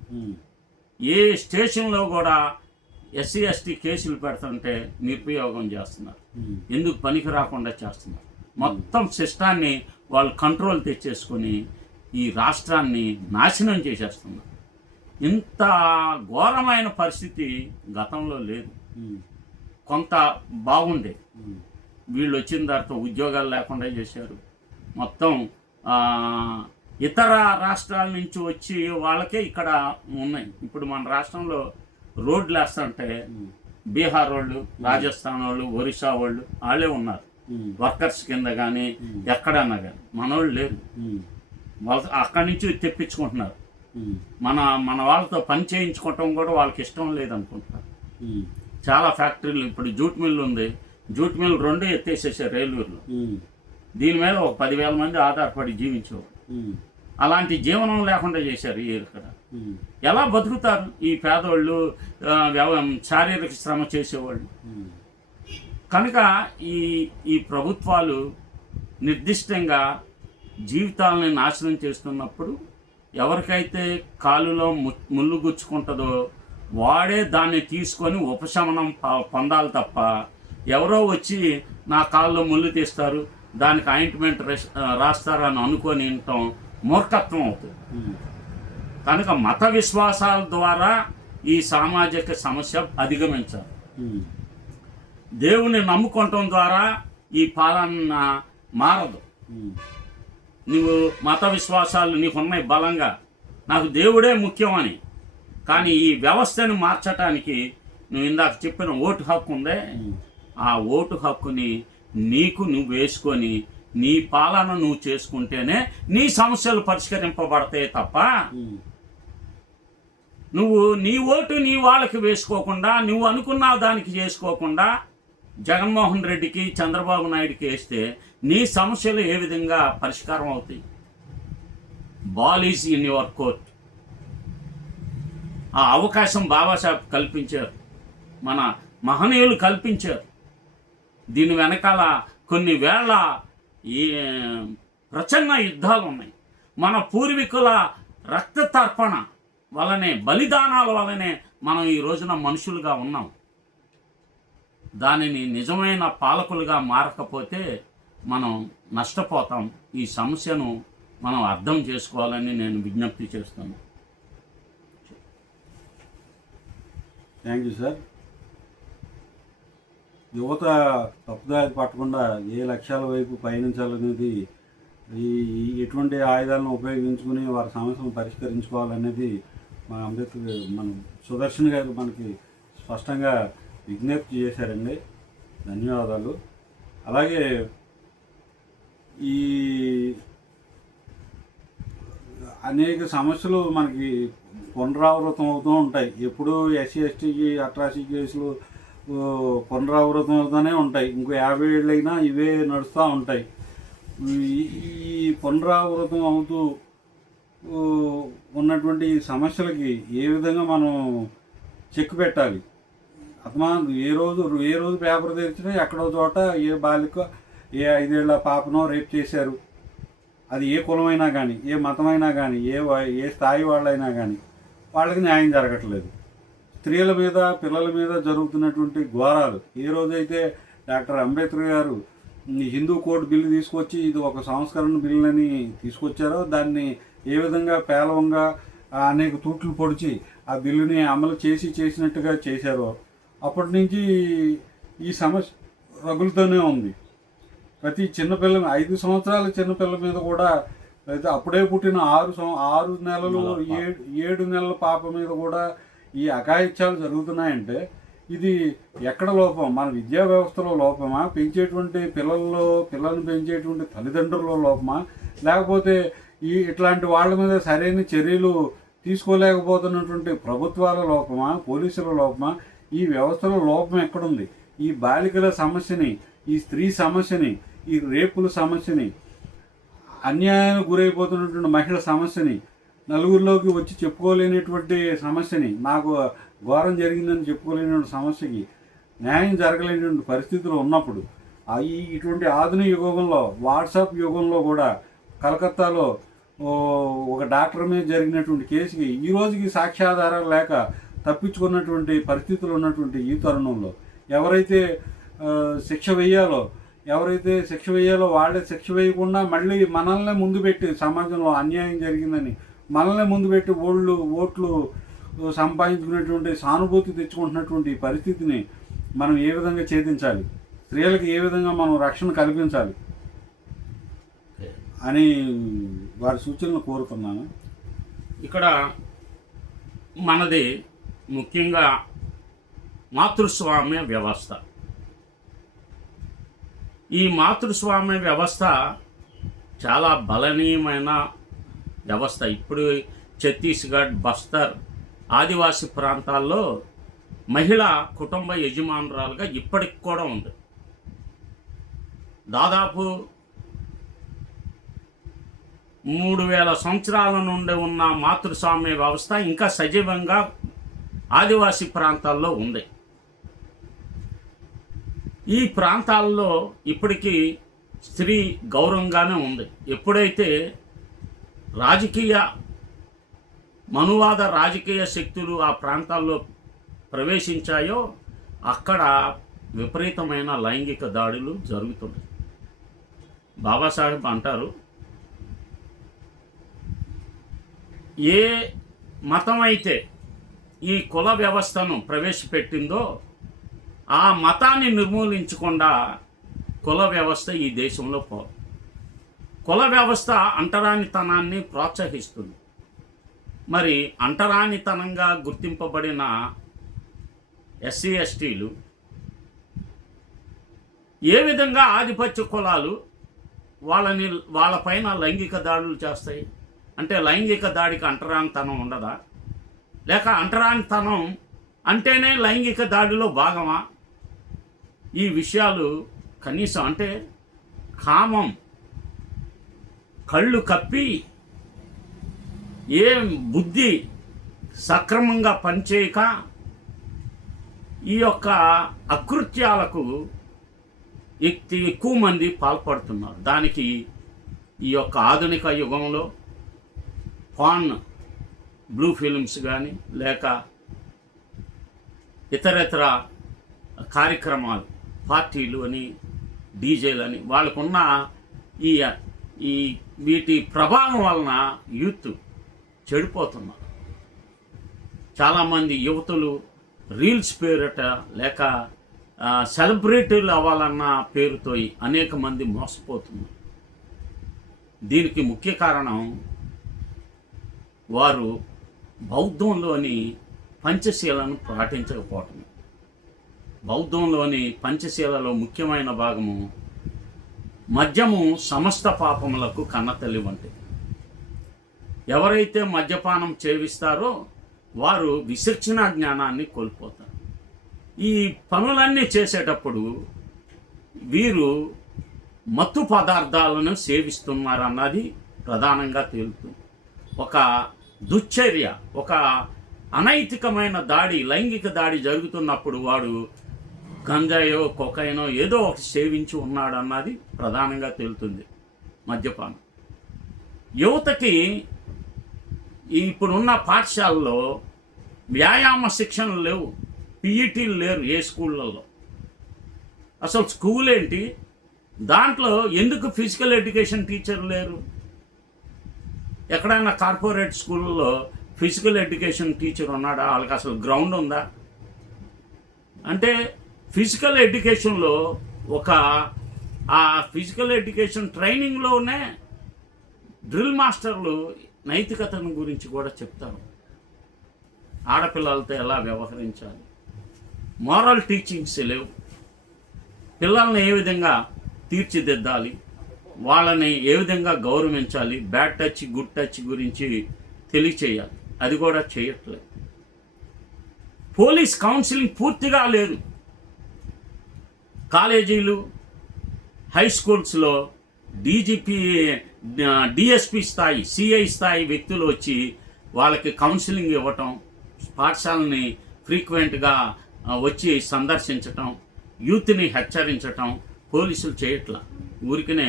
ఏ స్టేషన్లో కూడా ఎస్సీ ఎస్టీ కేసులు పెడుతుంటే నిరుపయోగం చేస్తున్నారు, ఎందుకు పనికి రాకుండా చేస్తున్నారు. మొత్తం సిస్టాన్ని వాళ్ళు కంట్రోల్ తెచ్చేసుకొని ఈ రాష్ట్రాన్ని నాశనం చేసేస్తున్నారు. ఇంత ఘోరమైన పరిస్థితి గతంలో లేదు. కొంత బాగుండేది, వీళ్ళు వచ్చిన తర్వాత ఉద్యోగాలు లేకుండా చేశారు. మొత్తం ఇతర రాష్ట్రాల నుంచి వచ్చి వాళ్ళకే ఇక్కడ ఉన్నాయి. ఇప్పుడు మన రాష్ట్రంలో రోడ్లు వేస్తుంటే బీహార్ వాళ్ళు, రాజస్థాన్ వాళ్ళు, ఒరిస్సా వాళ్ళు వాళ్ళే ఉన్నారు వర్కర్స్ కింద. కానీ ఎక్కడన్నా కానీ మనోళ్ళు లేరు. వాళ్ళు అక్కడి నుంచి తెప్పించుకుంటున్నారు. మన వాళ్ళతో పని చేయించుకోవటం కూడా వాళ్ళకి ఇష్టం లేదనుకుంటున్నారు. చాలా ఫ్యాక్టరీలు, ఇప్పుడు జూట్ మిల్లు ఉంది, జూట్ మిల్ 2 ఎత్తేసేసారు ఏలూరులో. దీని మీద ఒక 10,000 మంది ఆధారపడి జీవించేవారు. అలాంటి జీవనం లేకుండా చేశారు ఇక్కడ. ఎలా బతుకుతారు ఈ పేదవాళ్ళు, శారీరక శ్రమ చేసేవాళ్ళు? కనుక ఈ ప్రభుత్వాలు నిర్దిష్టంగా జీవితాలని నాశనం చేస్తున్నప్పుడు ఎవరికైతే కాలులో ముళ్ళు గుచ్చుకుంటుందో వాడే దాన్ని తీసుకొని ఉపశమనం పొందాలి తప్ప, ఎవరో వచ్చి నా కాళ్ళలో ముళ్ళు తీస్తారు, దానికి ఆయింట్మెంట్ రాస్తారని అనుకొని ఉండటం మూర్ఖత్వం అవుతుంది. కనుక మత విశ్వాసాల ద్వారా ఈ సామాజిక సమస్య అధిగమించాలి. దేవుని నమ్ముకోవటం ద్వారా ఈ పాలన మారదు. నువ్వు మత విశ్వాసాలు నీకున్నాయి బలంగా, నాకు దేవుడే ముఖ్యమని, కానీ ఈ వ్యవస్థను మార్చడానికి నువ్వు ఇందాక చెప్పిన ఓటు హక్కు ఉందే, ఆ ఓటు హక్కుని నీకు నువ్వు వేసుకొని నీ పాలన నువ్వు చేసుకుంటేనే నీ సమస్యలు పరిష్కరింపబడతాయి తప్ప నువ్వు నీ ఓటు నీ వాళ్ళకి వేసుకోకుండా, నువ్వు అనుకున్న దానికి చేసుకోకుండా జగన్మోహన్ రెడ్డికి, చంద్రబాబు నాయుడికి వేస్తే నీ సమస్యలు ఏ విధంగా పరిష్కారం అవుతాయి? Ball is in your court. ఆ అవకాశం బాబాసాహెబ్ కల్పించారు, మన మహనీయులు కల్పించారు. దీని వెనకాల కొన్ని వేల ఈ ప్రచన్న యుద్ధాలు ఉన్నాయి. మన పూర్వీకుల రక్త తర్పణ వలనే, బలిదానాల వలనే మనం ఈ రోజున మనుషులుగా ఉన్నాం. దానిని నిజమైన పాలకులుగా మారకపోతే మనం నష్టపోతాం. ఈ సమస్యను మనం అర్థం చేసుకోవాలని నేను విజ్ఞప్తి చేస్తాను. Thank you sir. యువత తప్పుదారి పట్టకుండా ఏ లక్ష్యాల వైపు పయనించాలనేది ఎటువంటి ఆయుధాలను ఉపయోగించుకుని వారి సమస్యలను పరిష్కరించుకోవాలనేది మన సుదర్శన్ గారు మనకి స్పష్టంగా విజ్ఞప్తి చేశారండి. ధన్యవాదాలు. అలాగే ఈ అనేక సమస్యలు మనకి పునరావృతం అవుతూ ఉంటాయి. ఎప్పుడూ ఎస్సీ ఎస్టీకి అట్రాసిటీ కేసులు పునరావృతం అవుతూనే ఉంటాయి. ఇంకో 50 ఏళ్ళైనా ఇవే నడుస్తూ ఉంటాయి. ఈ పునరావృతం అవుతూ ఉన్నటువంటి సమస్యలకి ఏ విధంగా మనం చెక్ పెట్టాలి? ఏ రోజు పేపర్ తెరిచినా ఎక్కడో చోట ఏ బాలిక ఏ 5 ఏళ్ల పాపనో రేప్ చేశారు. అది ఏ కులమైనా కానీ, ఏ మతమైనా కానీ, ఏ స్థాయి వాళ్ళైనా కానీ వాళ్ళకి న్యాయం జరగట్లేదు. స్త్రీల మీద, పిల్లల మీద జరుగుతున్నటువంటి ఘోరాలు. ఏ రోజైతే డాక్టర్ అంబేద్కర్ గారు హిందూ కోడ్ బిల్లు తీసుకొచ్చి ఇది ఒక సంస్కరణ బిల్లు అని తీసుకొచ్చారో దాన్ని ఏ విధంగా పేలవంగా అనేక తూట్లు పొడిచి ఆ బిల్లుని అమలు చేసినట్టుగా చేశారో అప్పటి నుంచి ఈ సమస్య రగులుతూనే ఉంది. ప్రతి చిన్నపిల్ల 5 సంవత్సరాల చిన్నపిల్ల మీద కూడా, అయితే అప్పుడే పుట్టిన 6 నెలలు 7 నెలల పాప మీద కూడా ఈ అఘాయిత్యాలు జరుగుతున్నాయంటే ఇది ఎక్కడ లోపం? మన విద్యా వ్యవస్థలో లోపమా? పెంచేటువంటి పిల్లల్ని పెంచేటువంటి తల్లిదండ్రుల లోపమా? లేకపోతే ఇట్లాంటి వాళ్ళ మీద సరైన చర్యలు తీసుకోలేకపోతున్నటువంటి ప్రభుత్వాల లోపమా? పోలీసుల లోపమా? ఈ వ్యవస్థలో లోపం ఎక్కడుంది? ఈ బాలికల సమస్యని, ఈ స్త్రీ సమస్యని, ఈ రేపుల సమస్యని, అన్యాయానికి గురైపోతున్నటువంటి మహిళ సమస్యని, నలుగురిలోకి వచ్చి చెప్పుకోలేనటువంటి సమస్యని, నాకు ఘోరం జరిగిందని చెప్పుకోలేనటువంటి సమస్యకి న్యాయం జరగలేనటువంటి పరిస్థితులు ఉన్నప్పుడు ఇటువంటి ఆధునిక యుగంలో, వాట్సాప్ యుగంలో కూడా కలకత్తాలో ఒక డాక్టర్ మీద జరిగినటువంటి కేసుకి ఈ రోజుకి సాక్ష్యాధారాలు లేక తప్పించుకున్నటువంటి పరిస్థితులు ఉన్నటువంటి ఈ తరుణంలో ఎవరైతే శిక్ష వేయాలో వాళ్ళే శిక్ష వేయకుండా మళ్ళీ మనల్ని ముందు పెట్టి, సమాజంలో అన్యాయం జరిగిందని మనల్ని ముందు పెట్టి ఓట్లు సంపాదించుకునేటువంటి సానుభూతి తెచ్చుకుంటున్నటువంటి ఈ పరిస్థితిని మనం ఏ విధంగా ఛేదించాలి? స్త్రీలకు ఏ విధంగా మనం రక్షణ కల్పించాలి అని వారి సూచనలు కోరుతున్నాను. ఇక్కడ మనది ముఖ్యంగా మాతృస్వామ్య వ్యవస్థ. ఈ మాతృస్వామ్య వ్యవస్థ చాలా బలనీయమైన వ్యవస్థ. ఇప్పుడు ఛత్తీస్గఢ్, బస్తర్ ఆదివాసీ ప్రాంతాల్లో మహిళ కుటుంబ యజమానురాలుగా ఇప్పటికి కూడా ఉంది. దాదాపు 3000 సంవత్సరాల నుండి ఉన్న మాతృస్వామ్య వ్యవస్థ ఇంకా సజీవంగా ఆదివాసీ ప్రాంతాల్లో ఉంది. ఈ ప్రాంతాల్లో ఇప్పటికీ స్త్రీ గౌరవంగానే ఉంది. ఎప్పుడైతే మనువాద రాజకీయ శక్తులు ఆ ప్రాంతాల్లో ప్రవేశించాయో అక్కడ విపరీతమైన లైంగిక దాడులు జరుగుతున్నాయి. బాబాసాహెబ్ అంటారు, ఏ మతం అయితే ఈ కుల వ్యవస్థను ప్రవేశపెట్టిందో ఆ మతాన్ని నిర్మూలించకుండా కుల వ్యవస్థ ఈ దేశంలో పోదు. కుల వ్యవస్థ అంటరానితనాన్ని ప్రోత్సహిస్తుంది. మరి అంటరానితనంగా గుర్తింపబడిన ఎస్సీ ఎస్టీలు ఏ విధంగా ఆధిపత్య కులాలు వాళ్ళపైన లైంగిక దాడులు చేస్తాయి? అంటే లైంగిక దాడికి అంటరానితనం ఉండదా? లేక అంటరానితనం అంటేనే లైంగిక దాడిలో భాగమా? ఈ విషయాలు కనీసం అంటే కామం కళ్ళు కప్పి బుద్ధి సక్రమంగా పనిచేయక ఈ యొక్క అకృత్యాలకు ఎక్కువ మంది పాల్పడుతున్నారు. దానికి ఈ యొక్క ఆధునిక యుగంలో బ్లూ ఫిల్మ్స్ కానీ లేక ఇతరత్ర కార్యక్రమాలు, పార్టీలు అని, డీజేలు అని వాళ్ళకున్న ఈ వీటి ప్రభావం వలన యూత్ చెడిపోతున్నారు. చాలామంది యువతులు రీల్స్ పేరట లేక సెలబ్రిటీలు అవ్వాలన్న పేరుతో అనేక మంది మోసపోతున్నారు. దీనికి ముఖ్య కారణం వారు బౌద్ధంలోని పంచశీలను పాటించకపోవటం. బౌద్ధంలోని పంచశీలలో ముఖ్యమైన భాగము మద్యము సమస్త పాపములకు కన్నతల్లి వంటిది. ఎవరైతే మద్యపానం చేవిస్తారో వారు విచక్షణ జ్ఞానాన్ని కోల్పోతారు. ఈ పనులన్నీ చేసేటప్పుడు వీరు మత్తు పదార్థాలను సేవిస్తున్నారన్నది ప్రధానంగా తేలుతుంది. ఒక దుశ్చర్య, ఒక అనైతికమైన దాడి, లైంగిక దాడి జరుగుతున్నప్పుడు వాడు గంజాయో కొకైనో ఏదో ఒకటి సేవించి ఉన్నాడు అన్నది ప్రధానంగా తేలుతుంది మద్యపానం. యువతకి ఇప్పుడున్న పాఠశాలలో వ్యాయామ శిక్షణలు లేవు, పీఈటీలు లేరు ఏ స్కూళ్ళల్లో. అసలు స్కూల్ ఏంటి, దాంట్లో ఎందుకు ఫిజికల్ ఎడ్యుకేషన్ టీచర్ లేరు? ఎక్కడైనా కార్పొరేట్ స్కూల్లో ఫిజికల్ ఎడ్యుకేషన్ టీచర్ ఉన్నాడా? వాళ్ళకి అసలు గ్రౌండ్ ఉందా? అంటే ఫిజికల్ ఎడ్యుకేషన్లో ఆ ఫిజికల్ ఎడ్యుకేషన్ ట్రైనింగ్లోనే డ్రిల్ మాస్టర్లు నైతికతను గురించి కూడా చెప్తారు. ఆడపిల్లలతో ఎలా వ్యవహరించాలి, మోరల్ టీచింగ్స్ లేవు. పిల్లల్ని ఏ విధంగా తీర్చిదిద్దాలి, వాళ్ళని ఏ విధంగా గౌరవించాలి, బ్యాడ్ టచ్ గుడ్ టచ్ గురించి తెలియచేయాలి, అది కూడా చేయట్లేదు. పోలీస్ కౌన్సిలింగ్ పూర్తిగా లేదు. కాలేజీలు, హై స్కూల్స్లో డీజీపీ, డిఎస్పి స్థాయి, సిఐ స్థాయి వ్యక్తులు వచ్చి వాళ్ళకి కౌన్సిలింగ్ ఇవ్వటం, పాఠశాలని ఫ్రీక్వెంట్గా వచ్చి సందర్శించటం, యూత్ని హెచ్చరించటం పోలీసులు చేయట్లా. ఊరికనే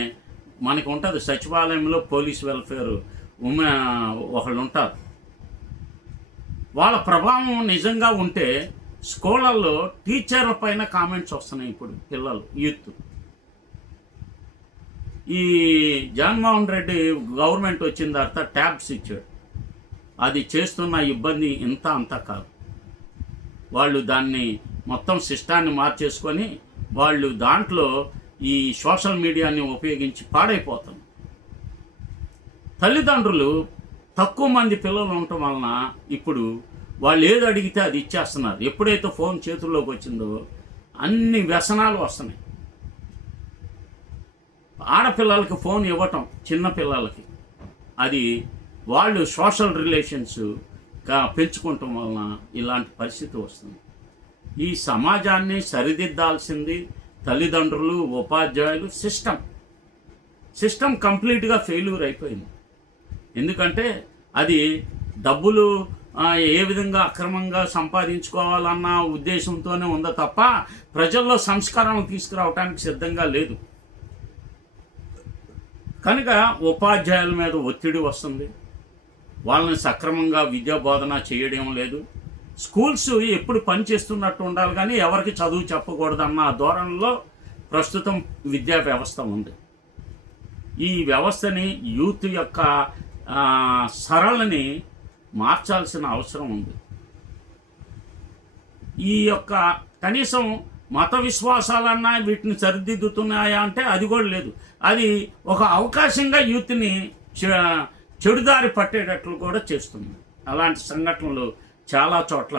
మనకు ఉంటుంది సచివాలయంలో పోలీస్ వెల్ఫేర్ ఒకళ్ళు ఉంటారు. వాళ్ళ ప్రభావం నిజంగా ఉంటే స్కూళ్ళల్లో టీచర్ల పైన కామెంట్స్ వస్తున్నాయి. ఇప్పుడు పిల్లలు, యూత్, ఈ జగన్మోహన్ రెడ్డి గవర్నమెంట్ వచ్చిన తర్వాత ట్యాబ్స్ ఇచ్చాడు. అది చేస్తున్న ఇబ్బంది ఇంత అంతా కాదు. వాళ్ళు దాన్ని మొత్తం సిస్టాన్ని మార్చేసుకొని వాళ్ళు దాంట్లో ఈ సోషల్ మీడియాని ఉపయోగించి పాడైపోతాం. తల్లిదండ్రులు తక్కువ మంది పిల్లలు ఉండటం వలన ఇప్పుడు వాళ్ళు ఏది అడిగితే అది ఇచ్చేస్తున్నారు. ఎప్పుడైతే ఫోన్ చేతుల్లోకి వచ్చిందో అన్ని వ్యసనాలు వస్తున్నాయి. ఆడపిల్లలకి ఫోన్ ఇవ్వటం, చిన్న పిల్లలకి, అది వాళ్ళు సోషల్ రిలేషన్స్ పెంచుకోవటం వలన ఇలాంటి పరిస్థితి వస్తుంది. ఈ సమాజాన్ని సరిదిద్దాల్సింది తల్లిదండ్రులు, ఉపాధ్యాయులు, సిస్టమ్ కంప్లీట్గా ఫెయిల్యూర్ అయిపోయింది. ఎందుకంటే అది డబ్బులు ఏ విధంగా అక్రమంగా సంపాదించుకోవాలన్న ఉద్దేశంతోనే ఉందో తప్ప ప్రజల్లో సంస్కారాలను తీసుకురావడానికి సిద్ధంగా లేదు. కనుక ఉపాధ్యాయుల మీద ఒత్తిడి వస్తుంది. వాళ్ళని సక్రమంగా విద్యా బోధన చేయడం లేదు. స్కూల్స్ ఎప్పుడు పనిచేస్తున్నట్టు ఉండాలి కానీ ఎవరికి చదువు చెప్పకూడదన్న ధోరణిలో ప్రస్తుతం విద్యా వ్యవస్థ ఉంది. ఈ వ్యవస్థని, యూత్ యొక్క సరళని మార్చాల్సిన అవసరం ఉంది. ఈ యొక్క కనీసం మత విశ్వాసాలన్నా వీటిని సరిదిద్దుతున్నాయా అంటే అది కూడా లేదు. అది ఒక అవకాశంగా యూత్ని చెడుదారి పట్టేటట్లు కూడా చేస్తుంది. అలాంటి సంఘటనలు చాలా చోట్ల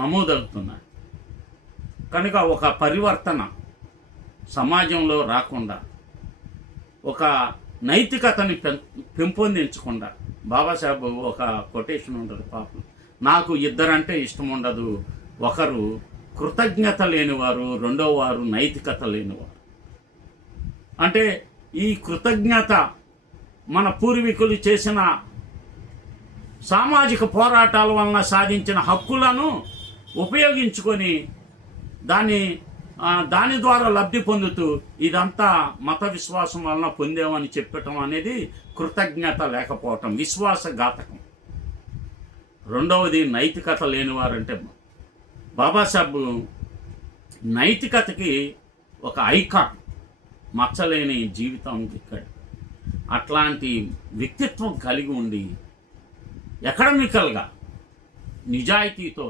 నమోదవుతున్నాయి. కనుక ఒక పరివర్తన సమాజంలో రాకుండా, ఒక నైతికతని పెంపొందించకుండా, బాబాసాహెబ్ ఒక కొటేషన్ ఉంటుంది పాపం, నాకు ఇద్దరంటే ఇష్టం ఉండదు, ఒకరు కృతజ్ఞత లేనివారు, రెండో వారు నైతికత లేనివారు. అంటే ఈ కృతజ్ఞత మన పూర్వీకులు చేసిన సామాజిక పోరాటాల వలన సాధించిన హక్కులను ఉపయోగించుకొని దాని ద్వారా లబ్ధి పొందుతూ ఇదంతా మత విశ్వాసం వలన పొందేమని చెప్పటం అనేది కృతజ్ఞత లేకపోవటం, విశ్వాసఘాతకం. రెండవది నైతికత లేనివారంటే బాబాసాహెబ్ నైతికతకి ఒక ఐకాన్, మచ్చలేని జీవితం ఇక్కడ. అట్లాంటి వ్యక్తిత్వం కలిగి ఉండి ఎకడమికల్గా నిజాయితీతో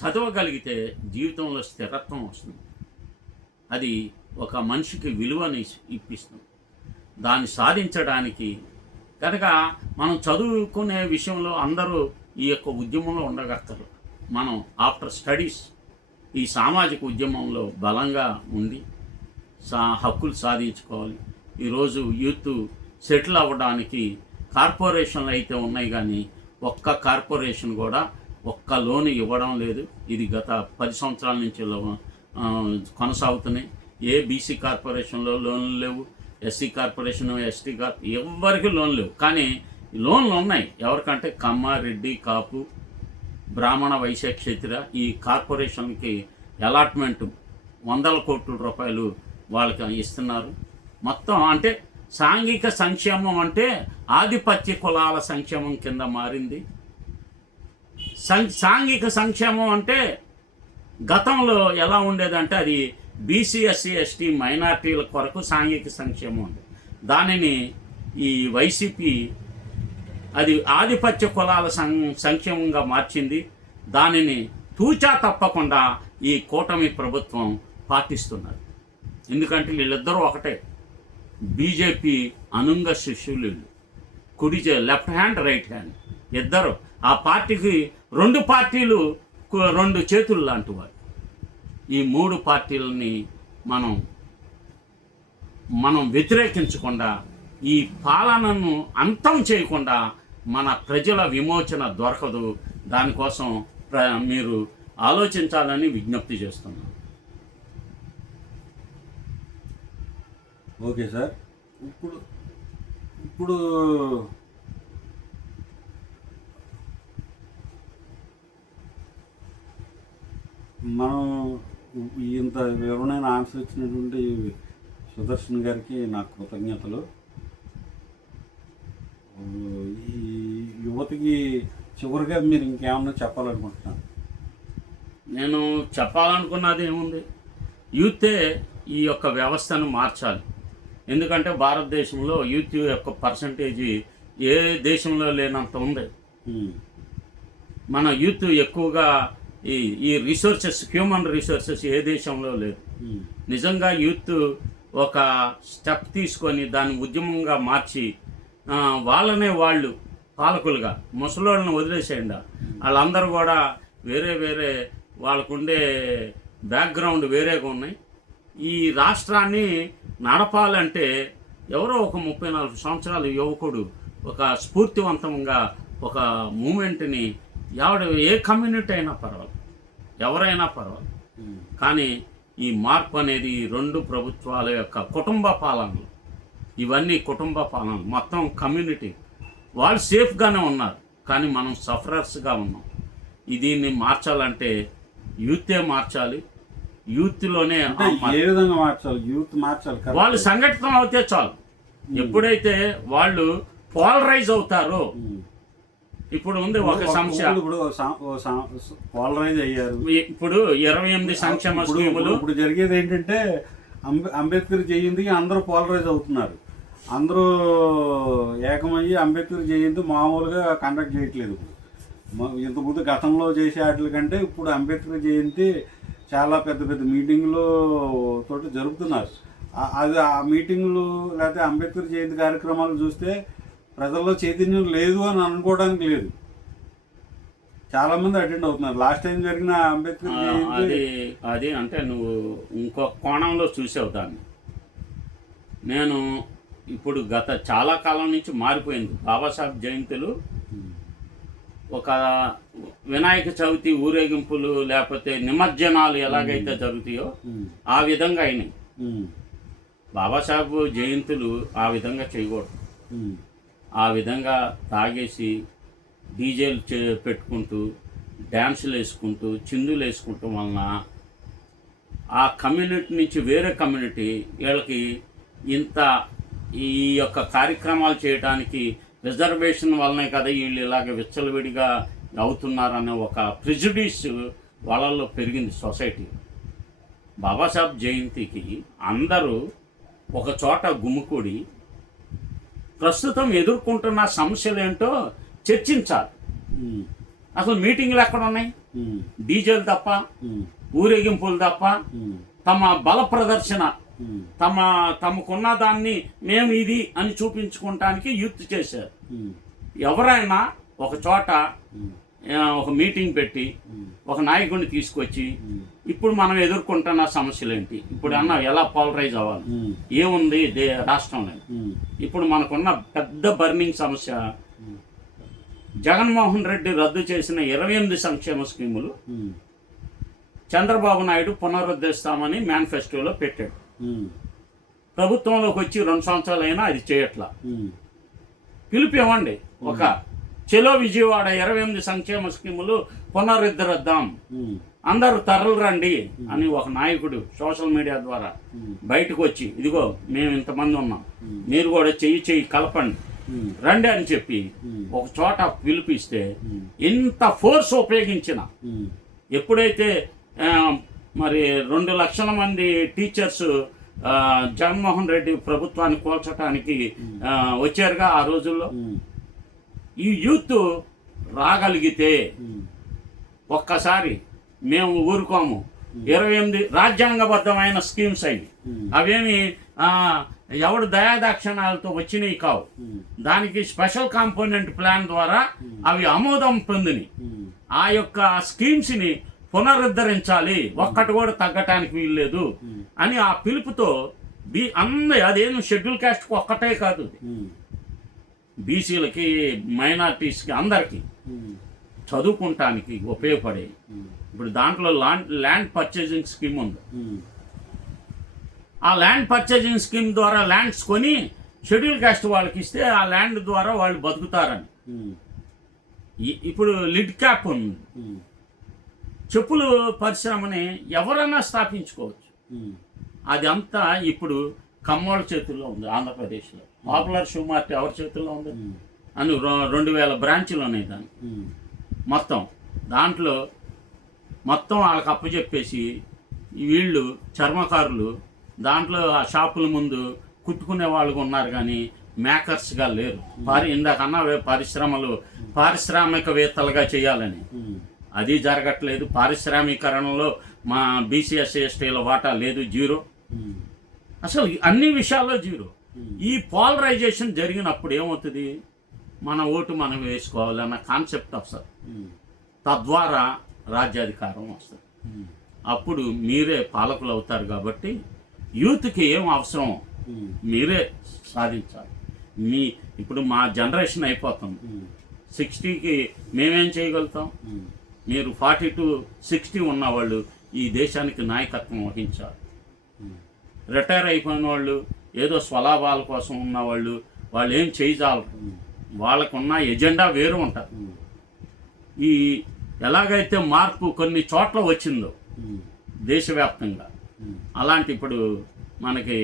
చదవగలిగితే జీవితంలో స్థిరత్వం వస్తుంది. అది ఒక మనిషికి విలువని ఇప్పిస్తుంది. దాన్ని సాధించడానికి కనుక మనం చదువుకునే విషయంలో అందరూ ఈ యొక్క ఉద్యమంలో ఉండగలుగుతారు. మనం ఆఫ్టర్ స్టడీస్ ఈ సామాజిక ఉద్యమంలో బలంగా ఉండి హక్కులు సాధించుకోవాలి. ఈరోజు యూత్ సెటిల్ అవ్వడానికి కార్పొరేషన్లు అయితే ఉన్నాయి, కానీ ఒక్క కార్పొరేషన్ కూడా ఒక్క లోన్ ఇవ్వడం లేదు. ఇది గత 10 సంవత్సరాల నుంచి కొనసాగుతున్నాయి. ఏ బీసీ కార్పొరేషన్లో లోన్లు లేవు, ఎస్సీ కార్పొరేషన్, ఎస్టీ ఎవరికి లోన్ లేవు. కానీ లోన్లు ఉన్నాయి ఎవరికంటే కమ్మ, రెడ్డి, కాపు, బ్రాహ్మణ, వైశ్య, క్షత్రియ ఈ కార్పొరేషన్కి అలాట్మెంట్ 100 కోట్ల రూపాయలు వాళ్ళకి ఇస్తున్నారు. మొత్తం అంటే సాంఘిక సంక్షేమం అంటే ఆధిపత్య కులాల సంక్షేమం కింద మారింది. సాంఘిక సంక్షేమం అంటే గతంలో ఎలా ఉండేదంటే అది బీసీ, ఎస్సీ, ఎస్టీ మైనార్టీల కొరకు సాంఘిక సంక్షేమం ఉంది. దానిని ఈ వైసీపీ అది ఆధిపత్య కులాల సంక్షేమంగా మార్చింది. దానిని తూచా తప్పకుండా ఈ కూటమి ప్రభుత్వం పాటిస్తున్నారు. ఎందుకంటే వీళ్ళిద్దరూ ఒకటే, బీజేపీ అనుంగ శిష్యులు. కుడి లెఫ్ట్ హ్యాండ్, రైట్ హ్యాండ్ ఇద్దరు. ఆ పార్టీకి 2 పార్టీలు 2 చేతులు లాంటి వారు. ఈ 3 పార్టీలని మనం వ్యతిరేకించకుండా, ఈ పాలనను అంతం చేయకుండా మన ప్రజల విమోచన దొరకదు. దానికోసం మీరు ఆలోచించాలని విజ్ఞప్తి చేస్తున్నాను. Okay sir. ఇప్పుడు మనం ఇంత వివరమైన ఆన్సర్ ఇచ్చినటువంటి సుదర్శన్ గారికి నా కృతజ్ఞతలు. ఈ యువతకి చివరిగా మీరు ఇంకేమన్నా చెప్పాలనుకుంటున్నాను? నేను చెప్పాలనుకున్నది ఏముంది, యూతే ఈ యొక్క వ్యవస్థను మార్చాలి. ఎందుకంటే భారతదేశంలో యూత్ యొక్క పర్సంటేజీ ఏ దేశంలో లేనంత ఉంది. మన యూత్ ఎక్కువగా ఈ రిసోర్సెస్, హ్యూమన్ రిసోర్సెస్ ఏ దేశంలో లేదు. నిజంగా యూత్ ఒక స్టెప్ తీసుకొని దాన్ని ఉద్యమంగా మార్చి వాళ్ళనే వాళ్ళు పాలకులుగా, ముసలోళ్ళని వదిలేసేయండి. వాళ్ళందరూ కూడా వేరే వాళ్ళకుండే బ్యాక్గ్రౌండ్ వేరేగా ఉన్నాయి. ఈ రాష్ట్రాన్ని నడపాలంటే ఎవరో ఒక 34 సంవత్సరాల యువకుడు ఒక స్ఫూర్తివంతంగా ఒక మూమెంట్ని ఏ కమ్యూనిటీ అయినా పర్వాలేదు, ఎవరైనా పర్వాలేదు. కానీ ఈ మార్పు అనేది 2 ప్రభుత్వాల యొక్క కుటుంబ పాలనలు, ఇవన్నీ కుటుంబ పాలనలు, మొత్తం కమ్యూనిటీ వాళ్ళు సేఫ్గానే ఉన్నారు, కానీ మనం సఫరర్స్గా ఉన్నాం. దీన్ని మార్చాలంటే యూతే మార్చాలి. యూత్లోనే ఏ విధంగా మార్చాలి? యూత్ మార్చాలి, వాళ్ళు సంఘటితం అవుతే చాలు. ఎప్పుడైతే వాళ్ళు పోలరైజ్ అవుతారో, ఇప్పుడు ఉంది ఒక సమస్య, పోలరైజ్ అయ్యారు. ఇప్పుడు 28 సంక్షేమ స్కీములు. ఇప్పుడు జరిగేది ఏంటంటే అంబేద్కర్ జయంతికి అందరూ పోలరైజ్ అవుతున్నారు. అందరూ ఏకమయ్యి అంబేద్కర్ జయంతి మామూలుగా కండక్ట్ చేయట్లేదు. ఇంతకుముందు గతంలో చేసే వాటి కంటే ఇప్పుడు అంబేద్కర్ జయంతి చాలా పెద్ద మీటింగ్లు తోటి జరుపుతున్నారు. అది ఆ మీటింగ్లు లేకపోతే అంబేద్కర్ జయంతి కార్యక్రమాలు చూస్తే ప్రజల్లో చైతన్యం లేదు అని అనుకోవడానికి లేదు. చాలామంది అటెండ్ అవుతున్నారు. లాస్ట్ టైం జరిగిన అంబేద్కర్ జయంతి అది అంటే నువ్వు ఇంకో కోణంలో చూసావు దాన్ని. నేను ఇప్పుడు గత చాలా కాలం నుంచి మారిపోయింది. బాబాసాహెబ్ జయంతులు ఒక వినాయక చవితి ఊరేగింపులు లేకపోతే నిమజ్జనాలు ఎలాగైతే జరుగుతాయో ఆ విధంగా అయినాయి. బాబాసాహెబ్ జయంతులు ఆ విధంగా చేయకూడదు. ఆ విధంగా తాగేసి డీజేలు పెట్టుకుంటూ డ్యాన్సులు వేసుకుంటూ చిందులు వేసుకుంటాం వలన ఆ కమ్యూనిటీ నుంచి వేరే కమ్యూనిటీ వీళ్ళకి ఈ యొక్క కార్యక్రమాలు చేయడానికి రిజర్వేషన్ వల్లనే కదా వీళ్ళు ఇలాగ విచ్చలవిడిగా అవుతున్నారనే ఒక ప్రిజుడిస్ వాళ్ళల్లో పెరిగింది సొసైటీ. బాబాసాహెబ్ జయంతికి అందరూ ఒక చోట గుమ్ముకూడి ప్రస్తుతం ఎదుర్కొంటున్న సమస్యలు ఏంటో చర్చించాలి. అసలు మీటింగ్లు ఎక్కడ ఉన్నాయి? డీజేలు తప్ప, ఊరేగింపులు తప్ప, తమ బల ప్రదర్శన, తమకున్న దాన్ని మేము ఇది అని చూపించుకోవటానికి యూత్ చేశారు. ఎవరైనా ఒక చోట ఒక మీటింగ్ పెట్టి ఒక నాయకుడిని తీసుకొచ్చి ఇప్పుడు మనం ఎదుర్కొంటున్న సమస్యలు ఏంటి, ఇప్పుడు అన్న ఎలా పోలరైజ్ అవ్వాలి, ఏముంది రాష్ట్రంలో, ఇప్పుడు మనకున్న పెద్ద బర్నింగ్ సమస్య జగన్మోహన్ రెడ్డి రద్దు చేసిన 28 సంక్షేమ స్కీములు చంద్రబాబు నాయుడు పునరుద్ధరిస్తామని మేనిఫెస్టోలో పెట్టాడు. ప్రభుత్వంలోకి వచ్చి 2 సంవత్సరాలైనా అది చేయట్లా. పిలుపు ఇవ్వండి, ఒక చెలో విజయవాడ 28 సంక్షేమ స్కీములు పునరుద్ధరిద్దాం, అందరూ తరలి రండి అని ఒక నాయకుడు సోషల్ మీడియా ద్వారా బయటకు వచ్చి ఇదిగో మేము ఇంతమంది ఉన్నాం, మీరు కూడా చెయ్యి కలపండి రండి అని చెప్పి ఒక చోట పిలిపిస్తే ఇంత ఫోర్స్ ఉపయోగించిన ఎప్పుడైతే మరి 2 లక్షల మంది టీచర్స్ జగన్మోహన్ రెడ్డి ప్రభుత్వాన్ని కూల్చడానికి వచ్చారుగా ఆ రోజుల్లో, ఈ యూత్ రాగలిగితే ఒక్కసారి మేము ఊరుకోము. 28 రాజ్యాంగబద్ధమైన స్కీమ్స్ అవేమి ఎవడు దయాదాక్షిణాలతో వచ్చినవి కావు. దానికి స్పెషల్ కాంపోనెంట్ ప్లాన్ ద్వారా అవి ఆమోదం పొందిని ఆ యొక్క స్కీమ్స్ని పునరుద్ధరించాలి, ఒక్కటి కూడా తగ్గటానికి వీల్లేదు అని ఆ పిలుపుతో అదేం షెడ్యూల్ క్యాస్ట్కి ఒక్కటే కాదు, బీసీలకి మైనార్టీస్కి అందరికీ చదువుకుంటానికి ఉపయోగపడే. ఇప్పుడు దాంట్లో ల్యాండ్ పర్చేజింగ్ స్కీమ్ ఉంది. ఆ ల్యాండ్ పర్చేజింగ్ స్కీమ్ ద్వారా ల్యాండ్స్ కొని షెడ్యూల్ క్యాస్ట్ వాళ్ళకి ఇస్తే ఆ ల్యాండ్ ద్వారా వాళ్ళు బతుకుతారని. ఇప్పుడు లిడ్ క్యాప్ ఉంది, చెప్పులు పరిశ్రమని ఎవరైనా స్థాపించుకోవచ్చు. అది అంతా ఇప్పుడు కమ్మోళ్ళ చేతుల్లో ఉంది. ఆంధ్రప్రదేశ్లో పాపులర్ షూ మార్ట్ ఎవరి చేతుల్లో ఉంది అని 2000 బ్రాంచ్లు ఉన్నాయి దానికి. దాంట్లో మొత్తం వాళ్ళకి అప్పచెప్పేసి వీళ్ళు చర్మకారులు దాంట్లో ఆ షాపుల ముందు కుట్టుకునే వాళ్ళు ఉన్నారు కానీ మేకర్స్గా లేరు. ఇందాకన్నా పారిశ్రామికవేత్తలుగా చేయాలని అది జరగట్లేదు. పారిశ్రామీకరణలో మా బీసీఎస్సీ ఎస్టీల వాటా లేదు, జీరో. అసలు అన్ని విషయాల్లో జీరో. ఈ పోలరైజేషన్ జరిగినప్పుడు ఏమవుతుంది, మన ఓటు మనం వేసుకోవాలన్న కాన్సెప్ట్ వస్తుంది. తద్వారా రాజ్యాధికారం వస్తుంది. అప్పుడు మీరే పాలకులు అవుతారు. కాబట్టి యూత్కి ఏం అవసరం మీరే సాధించాలి. ఇప్పుడు మా జనరేషన్ అయిపోతుంది. 60కి మేమేం చేయగలుగుతాం? మీరు 40 to 60 ఉన్నవాళ్ళు ఈ దేశానికి నాయకత్వం వహించాలి. రిటైర్ అయిపోయిన వాళ్ళు ఏదో స్వలాభాల కోసం ఉన్నవాళ్ళు వాళ్ళు ఏం చేయజాలరు. వాళ్ళకున్న ఎజెండా వేరు ఉంటుంది. ఈ ఎలాగైతే మార్పు కొన్ని చోట్ల వచ్చిందో దేశవ్యాప్తంగా, అలాంటి ఇప్పుడు మనకి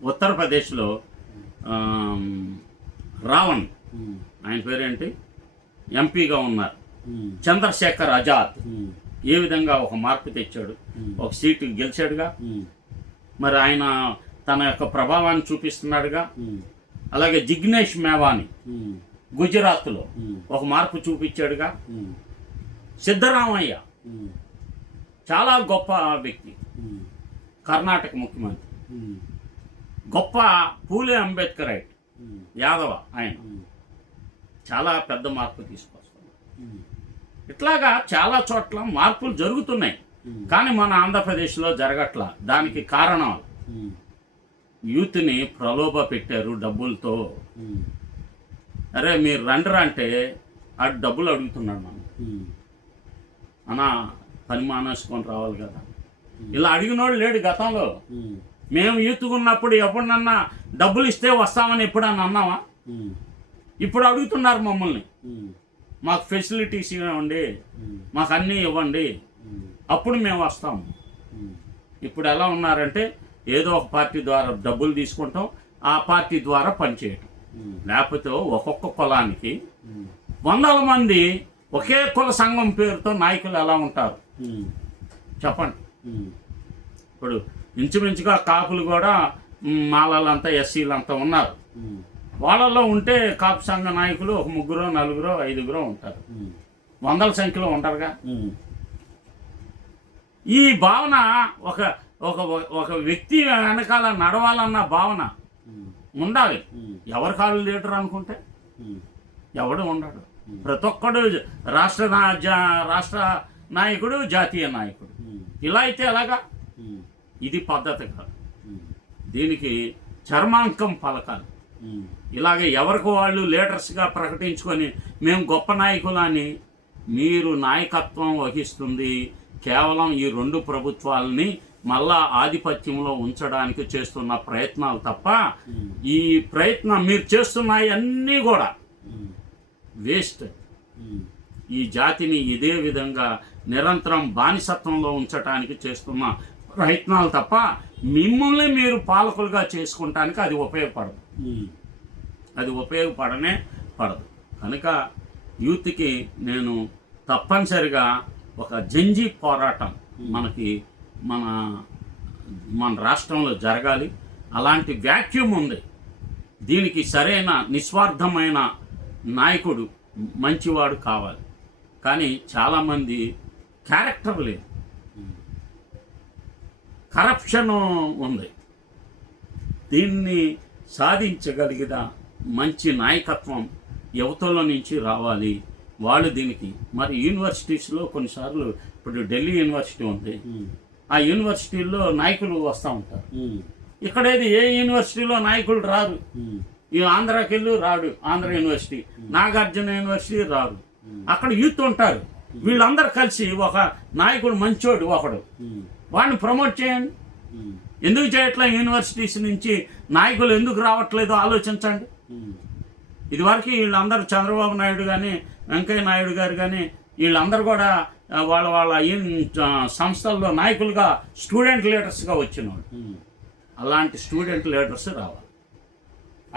ఉత్తరప్రదేశ్లో రావణ్, ఆయన పేరేంటి, ఎంపీగా ఉన్నారు, చంద్రశేఖర్ ఆజాద్ ఏ విధంగా ఒక మార్పు తెచ్చాడు, ఒక సీటు గెలిచాడుగా. మరి ఆయన తన యొక్క ప్రభావాన్ని చూపిస్తున్నాడుగా. అలాగే జిగ్నేష్ మేవాని గుజరాత్లో ఒక మార్పు చూపించాడుగా. సిద్ధరామయ్య చాలా గొప్ప వ్యక్తి, కర్ణాటక ముఖ్యమంత్రి, గొప్ప పూలే అంబేద్కర్ రైట్ యాదవ, ఆయన చాలా పెద్ద మార్పు తీసుకొస్తున్నారు. ఇట్లాగా చాలా చోట్ల మార్పులు జరుగుతున్నాయి, కానీ మన ఆంధ్రప్రదేశ్లో జరగట్లా. దానికి కారణం యూత్ని ప్రలోభ పెట్టారు డబ్బులతో. అరే మీరు రండిరా అంటే అటు డబ్బులు అడుగుతున్నాడు. మనం అన్నా పని మానేసుకొని రావాలి కదా. ఇలా అడిగినోడు లేడు గతంలో. మేము యూత్గా ఉన్నప్పుడు ఎప్పుడన్నా డబ్బులు ఇస్తే వస్తామని ఎప్పుడన్నా అన్నావా? ఇప్పుడు అడుగుతున్నారు మమ్మల్ని, మాకు ఫెసిలిటీస్ ఇవ్వండి, మాకు అన్నీ ఇవ్వండి, అప్పుడు మేము వస్తాము. ఇప్పుడు ఎలా ఉన్నారంటే ఏదో ఒక పార్టీ ద్వారా డబ్బులు తీసుకుంటాం, ఆ పార్టీ ద్వారా పనిచేయటం. లేకపోతే ఒక్కొక్క కులానికి 100 మంది ఒకే కుల సంఘం పేరుతో నాయకులు ఎలా ఉంటారు చెప్పండి. ఇప్పుడు ఇంచుమించుగా కాపులు కూడా మాలలంతా ఎస్సీలంతా ఉన్నారు. వాళ్ళలో ఉంటే కాపు సంఘ నాయకులు ఒక 3, 4, 5 ఉంటారు. 100ల సంఖ్యలో ఉంటారుగా. ఈ భావన ఒక ఒక ఒక వ్యక్తి వెనకాల నడవాలన్న భావన ఉండాలి. ఎవరి కాళ్ళు లీడర్ అనుకుంటే ఎవడు ఉండడు. ప్రతి ఒక్కడు రాష్ట్ర నాయకుడు, జాతీయ నాయకుడు. ఇలా అయితే ఎలాగా? ఇది పద్ధతి కాదు. దీనికి చర్మాంకం పలకాలి. ఇలాగ ఎవరికి వాళ్ళు లీడర్స్గా ప్రకటించుకొని మేము గొప్ప నాయకులని, మీరు నాయకత్వం వహిస్తుంది కేవలం ఈ 2 ప్రభుత్వాలని మళ్ళా ఆధిపత్యంలో ఉంచడానికి చేస్తున్న ప్రయత్నాలు తప్ప, ఈ ప్రయత్నం మీరు చేస్తున్నాయి అన్నీ కూడా వేస్ట్. ఈ జాతిని ఇదే విధంగా నిరంతరం బానిసత్వంలో ఉంచడానికి చేస్తున్న ప్రయత్నాలు తప్ప మిమ్మల్ని మీరు పాలకులుగా చేసుకుంటానికి అది ఉపయోగపడదు. అది ఉపయోగపడనే పడదు. కనుక యూత్కి నేను తప్పనిసరిగా ఒక జంజీ పోరాటం మన రాష్ట్రంలో జరగాలి. అలాంటి వ్యాక్యూమ్ ఉంది. దీనికి సరైన నిస్వార్థమైన నాయకుడు, మంచివాడు కావాలి. కానీ చాలామంది క్యారెక్టర్ లేదు, కరప్షన్ ఉంది. దీన్ని సాధించగలిగిన మంచి నాయకత్వం యువతలో నుంచి రావాలి. వాళ్ళు దీనికి మరి యూనివర్సిటీస్లో కొన్నిసార్లు, ఇప్పుడు ఢిల్లీ యూనివర్సిటీ ఉంది, ఆ యూనివర్సిటీల్లో నాయకులు వస్తూ ఉంటారు. ఇక్కడేది ఏ యూనివర్సిటీలో నాయకులు రారు. ఈ ఆంధ్రాకి వెళ్ళి రాడు, ఆంధ్ర యూనివర్సిటీ, నాగార్జున యూనివర్సిటీ రారు. అక్కడ యూత్ ఉంటారు. వీళ్ళందరూ కలిసి ఒక నాయకుడు మంచోడు ఒకడు, వాడిని ప్రమోట్ చేయండి. ఎందుకు చేయట్లే? యూనివర్సిటీస్ నుంచి నాయకులు ఎందుకు రావట్లేదో ఆలోచించండి. ఇదివరకు వీళ్ళందరూ చంద్రబాబు నాయుడు కానీ, వెంకయ్య నాయుడు గారు కానీ, వీళ్ళందరూ కూడా వాళ్ళ సంస్థల్లో నాయకులుగా స్టూడెంట్ లీడర్స్గా వచ్చినవాడు. అలాంటి స్టూడెంట్ లీడర్స్ రావాలి.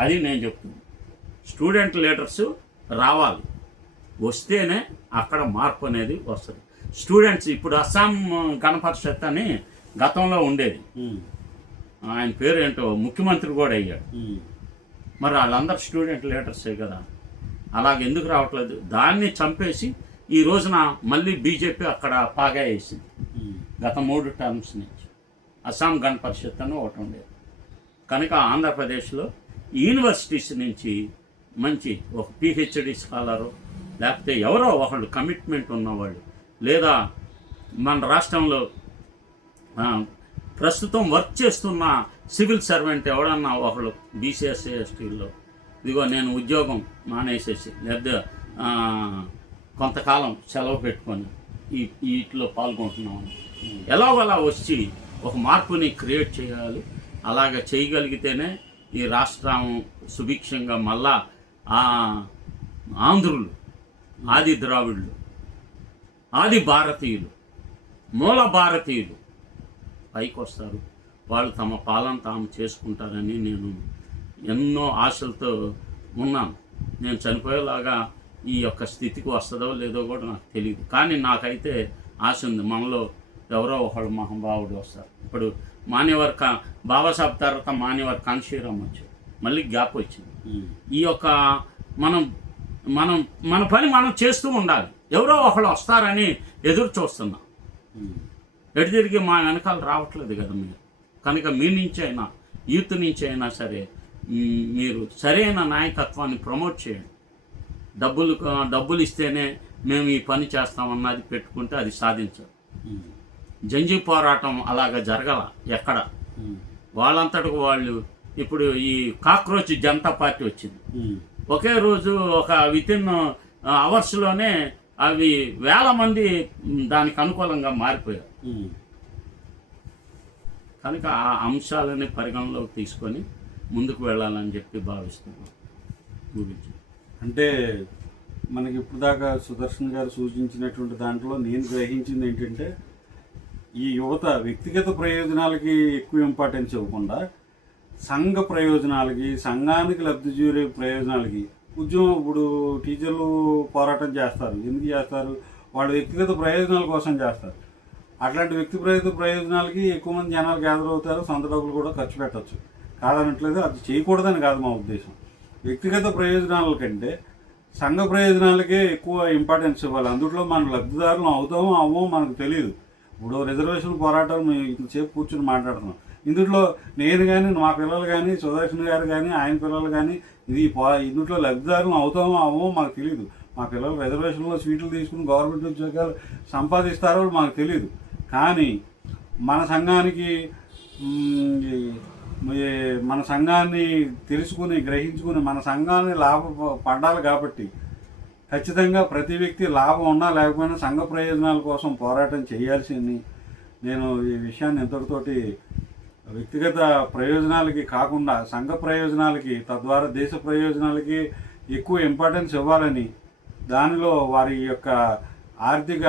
అది నేను చెప్తున్నాను. స్టూడెంట్ లీడర్స్ రావాలి. వస్తేనే అక్కడ మార్పు అనేది వస్తుంది. స్టూడెంట్స్ ఇప్పుడు అస్సాం గణపరిషత్ అని గతంలో ఉండేది, ఆయన పేరు ఏంటో ముఖ్యమంత్రి కూడా అయ్యాడు. మరి వాళ్ళందరూ స్టూడెంట్ లీడర్సే కదా. అలాగ ఎందుకు రావట్లేదు? దాన్ని చంపేసి ఈ రోజున మళ్ళీ బీజేపీ అక్కడ పాగా వేసింది. గత 3 టర్మ్స్ నుంచి అస్సాం గణపరిషత్ అని ఒకటి ఉండేది. కనుక ఆంధ్రప్రదేశ్లో యూనివర్సిటీస్ నుంచి మంచి ఒక పిహెచ్డి స్కాలరు, లేకపోతే ఎవరో ఒకళ్ళు కమిట్మెంట్ ఉన్నవాళ్ళు, లేదా మన రాష్ట్రంలో ప్రస్తుతం వర్క్ చేస్తున్న సివిల్ సర్వెంట్ ఎవడన్నా ఒకళ్ళు బీసీఎస్సీ ఎస్టీల్లో, ఇదిగో నేను ఉద్యోగం మానేసేసి లేదా కొంతకాలం సెలవు పెట్టుకొని వీటిలో పాల్గొంటున్నామని ఎలాగోలా వచ్చి ఒక మార్పుని క్రియేట్ చేయాలి. అలాగ చేయగలిగితేనే ఈ రాష్ట్రం సుభిక్షంగా మళ్ళా ఆంధ్రులు, ఆది ద్రావిడులు, ఆది భారతీయులు, మూల భారతీయులు పైకి వస్తారు. వాళ్ళు తమ పాలన తాము చేసుకుంటారని నేను ఎన్నో ఆశలతో ఉన్నాను. నేను చనిపోయేలాగా ఈ యొక్క స్థితికి వస్తుందో లేదో కూడా నాకు తెలియదు. కానీ నాకైతే ఆశ ఉంది, మనలో ఎవరో ఒకడు మహానుభావుడు వస్తారు. ఇప్పుడు మాన్యవర్ బాబాసాహెబ్ తర్వాత మాన్యవర్ కాన్షీరామ్ వచ్చారు, మళ్ళీ గ్యాప్ వచ్చింది. ఈ యొక్క మన పని మనం చేస్తూ ఉండాలి. ఎవరో ఒకళ్ళు వస్తారని ఎదురు చూస్తున్నాం. ఎటు తిరిగి మా వెనకాల రావట్లేదు కదా మీరు. కనుక మీ నుంచి అయినా, యూత్ నుంచి అయినా సరే మీరు సరైన నాయకత్వాన్ని ప్రమోట్ చేయండి. డబ్బులు ఇస్తేనే మేము ఈ పని చేస్తామన్నది పెట్టుకుంటే అది సాధించదు. జంజీ పోరాటం అలాగ జరగల ఎక్కడ. వాళ్ళంతటికి వాళ్ళు ఇప్పుడు ఈ కాక్రోచ్ జనతా పార్టీ వచ్చింది. ఒకే రోజు ఒక వితిన్ అవర్స్లోనే అవి 1000 మంది దానికి అనుకూలంగా మారిపోయారు. కనుక ఆ అంశాలని పరిగణలోకి తీసుకొని ముందుకు వెళ్ళాలని చెప్పి భావిస్తున్నాం. గురించి అంటే మనకి ఇప్పుడు దాకా సుదర్శన్ గారు సూచించినటువంటి దాంట్లో నేను గ్రహించింది ఏంటంటే, ఈ యువత వ్యక్తిగత ప్రయోజనాలకి ఎక్కువ ఇంపార్టెన్స్ ఇవ్వకుండా సంఘ ప్రయోజనాలకి, సంఘానికి లబ్ధి చేరే ప్రయోజనాలకి ఉద్యమం. ఇప్పుడు టీచర్లు పోరాటం చేస్తారు, ఎందుకు చేస్తారు? వాళ్ళ వ్యక్తిగత ప్రయోజనాల కోసం చేస్తారు. అట్లాంటి వ్యక్తిగత ప్రయోజనాలకి ఎక్కువ మంది జనాలు గ్యాదర్ అవుతారు, సొంత డబ్బులు కూడా ఖర్చు పెట్టచ్చు, కాదనట్లేదు. అది చేయకూడదని కాదు మా ఉద్దేశం. వ్యక్తిగత ప్రయోజనాల కంటే సంఘ ప్రయోజనాలకే ఎక్కువ ఇంపార్టెన్స్ ఇవ్వాలి. అందులో మనం లబ్ధిదారులు అవుతామో అవ్వమో మనకు తెలియదు. ఇప్పుడు రిజర్వేషన్ పోరాటాలు మేము ఇంతసేపు కూర్చుని మాట్లాడుతున్నాం. ఇందులో నేను కానీ మా పిల్లలు కానీ సుదర్శన్ గారు కానీ ఆయన పిల్లలు కానీ ఇందులో లబ్ధిదారులు అవుతామో అవమో మాకు తెలియదు. మా పిల్లలు రిజర్వేషన్లో సీట్లు తీసుకుని గవర్నమెంట్ ఉద్యోగాలు సంపాదిస్తారో మాకు తెలియదు. కానీ మన సంఘానికి మన సంఘాన్ని తెలుసుకుని గ్రహించుకుని మన సంఘాన్ని లాభపడాలి కాబట్టి ఖచ్చితంగా ప్రతి వ్యక్తి లాభం ఉన్నా లేకపోయినా సంఘ ప్రయోజనాల కోసం పోరాటం చేయాల్సింది. నేను ఈ విషయాన్ని ఎంతటితోటి వ్యక్తిగత ప్రయోజనాలకి కాకుండా సంఘ ప్రయోజనాలకి, తద్వారా దేశ ప్రయోజనాలకి ఎక్కువ ఇంపార్టెన్స్ ఇవ్వాలని, దానిలో వారి యొక్క ఆర్థిక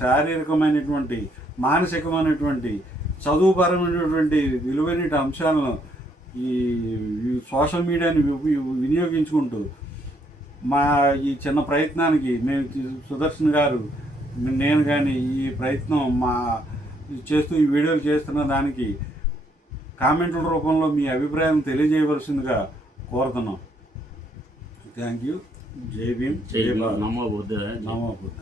శారీరకమైనటువంటి మానసికమైనటువంటి చదువుపరమైనటువంటి విలువైన అంశాలను ఈ సోషల్ మీడియాని వినియోగించుకుంటూ ఈ చిన్న ప్రయత్నానికి మేము సుదర్శన్ గారు నేను కానీ ఈ ప్రయత్నం చేస్తూ ఈ వీడియోలు చేస్తున్న దానికి కామెంట్ల రూపంలో మీ అభిప్రాయం తెలియజేయవలసిందిగా కోరుతున్నాం. Thank you. జై భీమ్, జై భారత్, నమో బుద్ధ. నమో బుద్ధ.